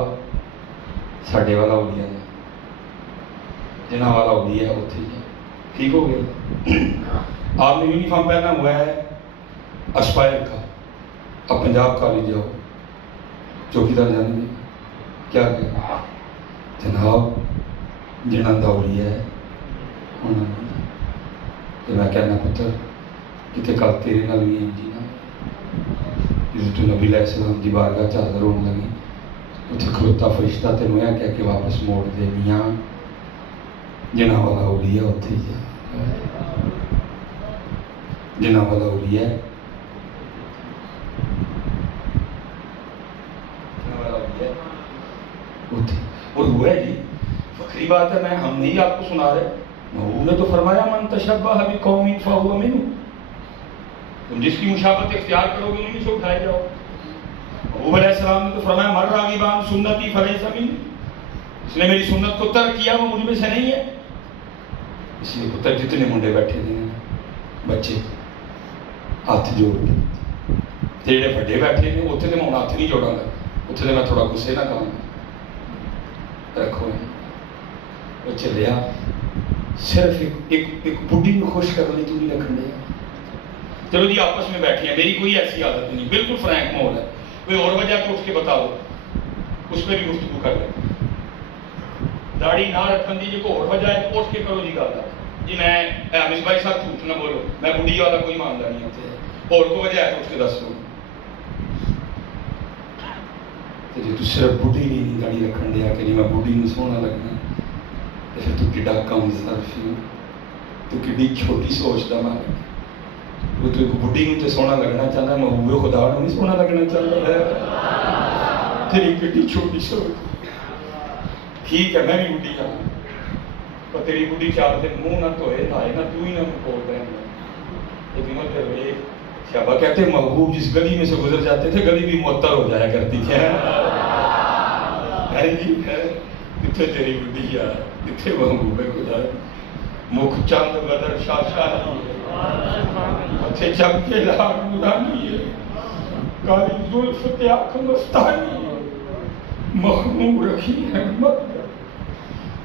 ساڈے والا اولیاء ہے, جناب والا اولیاء ہے اتنے ہی. ٹھیک ہو گیا. آپ نے یونیفارم پہنا ہوا ہے اسپائر کا, اب پنجاب کالج جاؤ, چوکیدار جانے دے کیا کریں؟ جناب جنہاں دا اولیاء ہے انہوں نے. تو میں کہنا پتر کتے کل تیرے نال بھی جی نا حضرت نبی علیہ السلام دی بارگاہ حاضر ہونے لگی, اتنے کھلوتا فرشتہ تینوں یہ کہہ کے واپس موڑ دے, میاں جنہاں والا اولیاء اتنے ہی جا, جنہاں والا اولیاء اتنے. اور ہوا ہے جی فخری بات ہے, میں ہم نہیں آپ کو سنا رہے, محبوب نے تو فرمایا من تشبہ بقوم فہو منہم, تم جس کی مشابہت اختیار کرو گے انہیں سے اٹھائے جاؤ. محبوب علیہ السلام نے تو فرمایا مر راغبان سنتی فلیس منی, اس نے میری سنت کو ترک کیا وہ مجھ میں سے نہیں ہے. اس لیے پتر جتنے منڈے بیٹھے تھے بچے ہاتھ جوڑ کے, جڑے بڑے بیٹھے نے اتنے تو میں ہاتھ نہیں جوڑا گا, اتنے میں تھوڑا غصے نہ کہوں رکھو وہ چلیا صرف ایک بڈھی کو خوش کرنے تو نہیں رکھنے دیا. چلو جی آپس میں بیٹھے ہیں, میری کوئی ایسی عادت نہیں, بالکل فرینک ماحول ہے, کوئی اور وجہ تو اٹھ کے بتا دو, اس پہ بھی گفتگو کر لیں. داڑھی نہ رکھن دی جو اور وجہ ہے تو اٹھ کے کرو جی گل جی میں حامد بھائی صاحب جھوٹ نہ بولو, میں بڈھی والا کوئی معاملہ نہیں ہوتا, اور کوئی وجہ ہے تو اٹھ کے دس دو. جی تو صرف بڈھی نہیں داڑھی رکھن دیا کہ میں بڈھی میں سونا لگنا, تو پھر تو کڈا کم ظرف تو کڈی چھوٹی سوچ دا مالک. وہ تو ایک بڈھی میں تو سونا لگنا چاہتا ہے, محبوب خدا نے نہیں سونا لگنا چاہتا ہے. تیری کڈی چھوٹی سوچ. ٹھیک ہے میں بھی بڈھی ہوں, پر تیری بڈھی چاہتے منہ نہ دھوئے نہائے نہ تو ہی نہ کھول رہے ہیں. لیکن وہ شہبہ کہتے ہیں محبوب جس گلی میں سے گزر جاتے تھے گلی بھی معطر ہو جایا کرتی تھی. کتنے تیری بڈھی ہے, کتنے محبوب خدا, مکھ چند بدر شاشانی اچھے چم کے لاغ نورانی ہے, کاری زلف تیاک مستانی مخمور رکھی حکمت.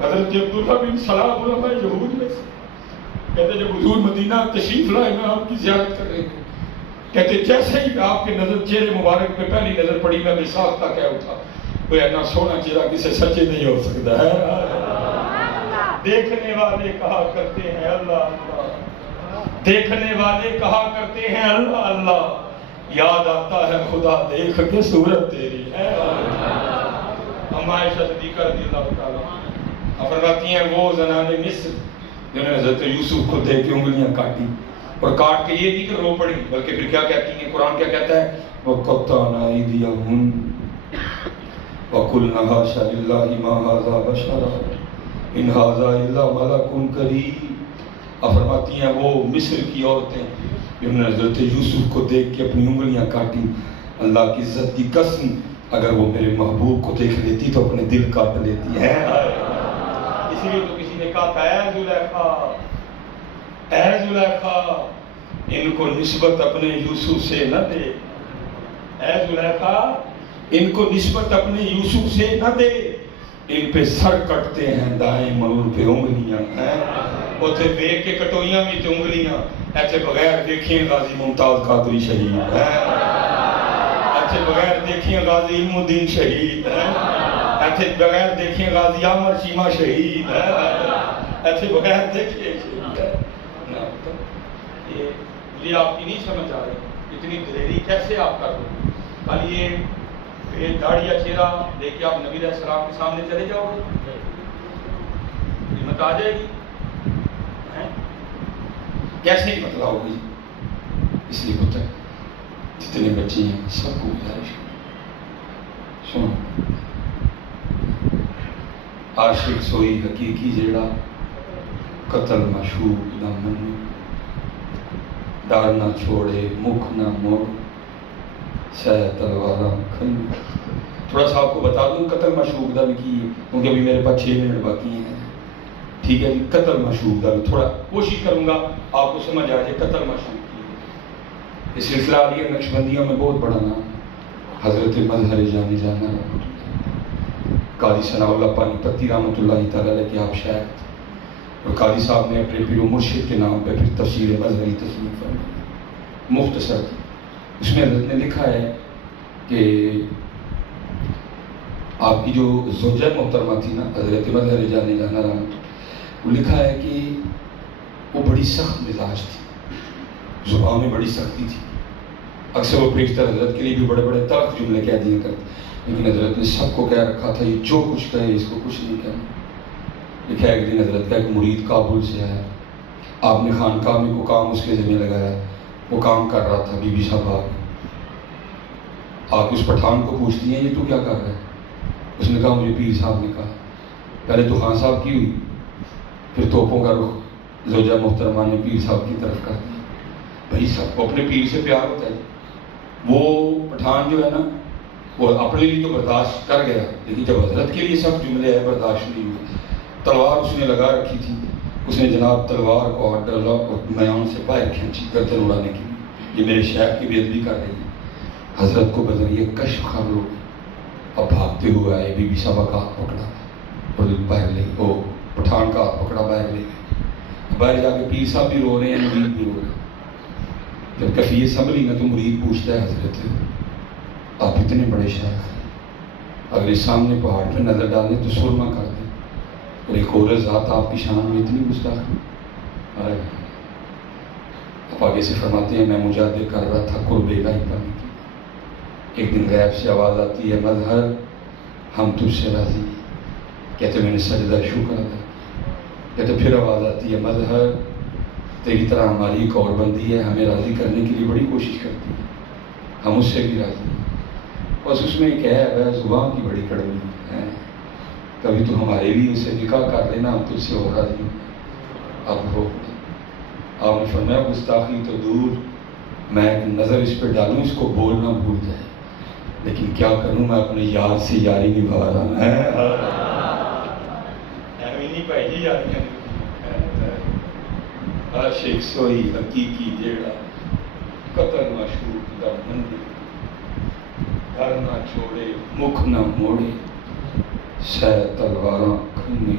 حضرت عبداللہ بن سلام علماء یہود میں سے کہتے جب حضور مدینہ تشریف لائے میں آپ کی زیارت کر رہے تھے, کہتے جیسے ہی آپ کے نظر چہرے مبارک پہ پہلی نظر پڑی میں بے ساختہ کہہ اٹھا کوئی اتنا سونا چہرہ کسی سچے نہیں ہو سکتا ہے. دیکھنے والے کہا کرتے ہیں اللہ اللہ, دیکھنے والے کہا کرتے ہیں اللہ اللہ, یاد آتا ہے خدا دیکھ کے صورت تیری ہے. عائشہ صدیقہ رضی اللہ تعالیٰ فرماتی ہیں وہ زنان مصر جنہوں نے حضرت یوسف کو دیکھ کے انگلیاں کاٹی, اور کاٹ کے یہ نہیں کہ رو پڑی بلکہ پھر کیا کہتی ہیں, قرآن کیا کہتا ہے, وَقَطَّعْنَا أَيْدِيَهُنَّ وَقُلْنَا حَاشَ لِلَّهِ مَا هَٰذَا بَشَرًا إِنْ هَٰذَا إِلَّا مَلَكٌ كَرِيمٌ. فرماتی ہیں وہ مصر کی عورتیں جنہوں نے حضرت یوسف کو دیکھ کے اپنی انگلیاں کاٹی, اللہ کی عزت کی قسم اگر وہ میرے محبوب کو دیکھ لیتی تو اپنے دل کاٹ لیتی ہے. اسی لیے تو کسی نے کہا تھا اے زلیخا, اے زلیخا ان کو نسبت اپنے یوسف سے نہ دے, اے زلیخا ان کو نسبت اپنے یوسف سے نہ دے, ان پہ سر کٹتے ہیں دائیں مور پہ انگلیاں ہیں. اتنے دیکھ کے کٹوئیاں بھی تو انگلیاں, ایسے بغیر دیکھیں غازی ممتاز قادری شہید ہے, ایسے بغیر دیکھیں غازی علم الدین شہید ہے, ایسے بغیر دیکھیں غازی عامر شیما شہید ہے, ایسے بغیر دیکھیں شہید ہے. یہ آپ کی نہیں سمجھ آ رہی اتنی دلیری کیسے آپ کر دو. کل یہ داڑھی یا چہرہ لے کے آپ نبی علیہ السلام کے سامنے چلے جاؤ گے, ہمت آ جائے گی, کیسے ہی بتلاؤ گی. اس لیے پتہ جتنے بچے ہیں سب کو گزارش سنو, عاشق سوئی حقیقی جیڑا قتل مشہور نہ منو, ڈار نہ چھوڑے مکھ نہ موڑ سہ تلوارا کھن. تھوڑا سا آپ کو بتا دوں قتل مشہور دا بھی کی, کیونکہ ابھی میرے پاس 6 منٹ باقی ہیں. ٹھیک ہے جی, قتل مشہور دا بھی تھوڑا کوشش کروں گا آپ کو سمجھ آ جائے قتل مشہور کی. اس سلسلہ علی نقشبندیوں میں بہت بڑا نام حضرت مظہر جان جانا قاضی ثناء اللہ پانی پتی رحمۃ اللہ تعالیٰ علیہ کے آپ شاعر, اور قاضی صاحب نے اپنے پیر و مرشد کے نام پہ پھر تفسیر مظہری تصنیف فرمائی مختصر تھی. اس میں حضرت نے لکھا ہے کہ آپ کی جو زوجہ محترمہ تھی نا حضرت مظہر جان جانا رحمۃ, وہ لکھا ہے کہ وہ بڑی سخت مزاج تھی, زبان میں بڑی سختی تھی. اکثر وہ پیشتر حضرت کے لیے بھی بڑے بڑے تلخ جملے کہہ دیا کرتے, لیکن حضرت نے سب کو کہہ رکھا تھا یہ جو کچھ کہے اس کو کچھ نہیں کہنا. لکھا ہے ایک دن حضرت کا ایک مرید کابل سے آیا, آپ نے خانقاہ میں کو کام اس کے ذمہ لگایا, وہ کام کر رہا تھا, بی بی صاحب آپ اس پٹھان کو پوچھتی ہیں یہ تو کیا کر رہا ہے؟ اس نے کہا مجھے پیر صاحب نے کہا. پہلے تو خان صاحب کی ہوئی, پھر توپوں کا رخ زوجہ محترمہ نے پیر صاحب کی طرف کر دیا. بھائی سب کو اپنے پیر سے پیار ہوتا ہے. وہ پٹھان جو ہے نا وہ اپنے لیے تو برداشت کر گیا, لیکن جب حضرت کے لیے سب جملے ہے برداشت نہیں ہوئی. تلوار اس نے لگا رکھی تھی, اس نے جناب تلوار کو ہاتھ ڈالا اور میان سے باہر کھینچی گردن اڑانے کی, یہ میرے شیخ کی بے ادبی کر رہی ہے. حضرت کو بذریعہ کشف خبر ہو گئی, اب بھاگتے ہوئے آئے, بی بی صاحبہ کا ہاتھ پکڑا اور باہر لے وہ پٹھان کا ہاتھ پکڑا باہر لے گئے. باہر جا کے پیر صاحب بھی رو رہے ہیں, مرید بھی رو رہے ہیں. جب کیفیت سنبھلی نا تو مرید پوچھتا ہے حضرت آپ اتنے بڑے شیخ ہیں, اگر اس سامنے پہاڑ پہ نظر ڈالیں تو سرما کر دیں, اور ایک اور ذات آپ کی شان میں اتنی گستاخی. آپ آگے سے فرماتے ہیں میں مجاہدے کر رہا تھا قرب الہی پانے کی. ایک دن غیب سے آواز آتی ہے مظہر ہم تجھ سے راضی. کہتے میں نے سجدہ شکر ادا. کہتے پھر آواز آتی ہے مظہر تیری طرح ہماری ایک اور بندی ہے, ہمیں راضی کرنے کے لیے بڑی کوشش کرتی ہے, ہم اس سے بھی راضی ہیں. بس اس میں ایک ہے زبان کی بڑی کڑوی ہے, کبھی تو ہمارے لیے اسے نکاح کر لینا, ہم تجھ سے اور راضی ہیں. اب ہو آپ نے فرمایا گستاخی تو دور, میں ایک نظر اس پہ ڈالوں اس کو بولنا بھول جائے, لیکن کیا کروں میں اپنے یار سے یاری نبھا رہا ہوں. عاشق سوئی حقیقی جیڑا قطر مشہور دا مندر, گھر نہ چھوڑے مکھ نہ موڑے سہ تلواراں کھنے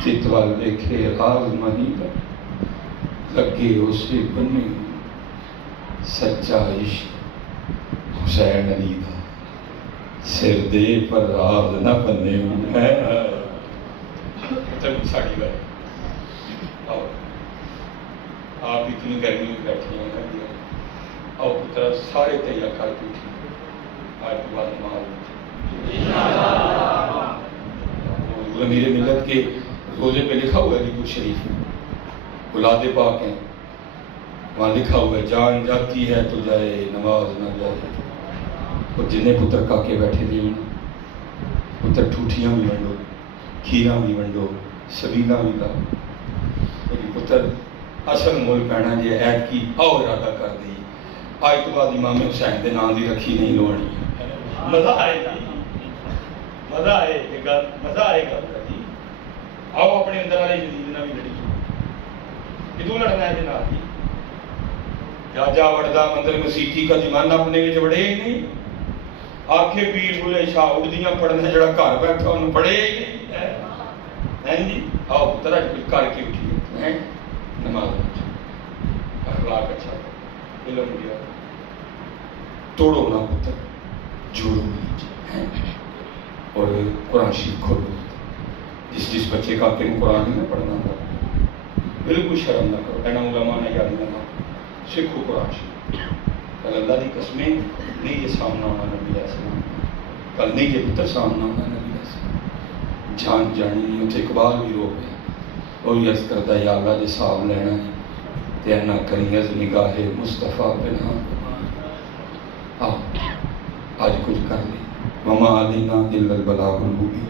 چتوال دیکھے راز مہیبا لگے اسے بنے سچا عشق حسین علی دا سر دے پر راز نہ بنے. ساڑی بات آپ اتنی گرمی میں بیٹھے ہیں کر دیا اور پتر سارے تیار کر کے اٹھی آج کے بعد مال میرے ملت کے روزے پہ لکھا ہوا ہے علی شریف میں اولاد پاک ہیں, وہاں لکھا ہوا ہے جان جاتی ہے تو جائے نماز نہ جائے. اور جنہیں پتر کا کے بیٹھے تھے پتر ٹھوٹیاں بھی ونڈو کھیرا بھی ونڈو سبیلا بھی لا, لیکن پتر اصل مول پینا جی عید کی اور ارادہ کر دی آج تو بعد امام حسین دے نام دی رکھی نہیں لوڑی. مزہ آئے گا, مزہ آئے گا, مزہ آئے گا جی. آؤ اپنے اندر والے جدید نہ بھی لڑی کتوں لڑنا ہے جناب جی. جا وڑدا مندر مسیحی کا زمانہ اپنے وچ وڑے ہی نہیں. آنکھیں پیر بلے شاہ اڑدیاں پڑھنا جڑا گھر بیٹھا انہوں پڑھے ہی نہیں جی. آؤ پتر کچھ کر کے اٹھیے نماز اخلاق اچھا علم دیا توڑو نہ پتر جوڑو اور قرآن شریف کھولو. جس بچے کا کہ قرآن نہیں پڑھنا ہوگا بالکل شرم نہ کرو. اینا علماء نے یاد نہ سیکھو قرآن شریف. اللہ کی قسمیں نہیں یہ سامنا ہونا نبی علیہ السلام, کل نہیں یہ پتر سامنا ہونا نبی علیہ السلام. جان جانی نہیں ہوتے اقبال بھی رو گئے اور یہ عرض کرتا ہے یا اللہ جی صاحب لینا ہے تینا کریں از نگاہ مصطفیٰ بنا. آج کچھ کر لیں وما علینا الا البلاغ المبین.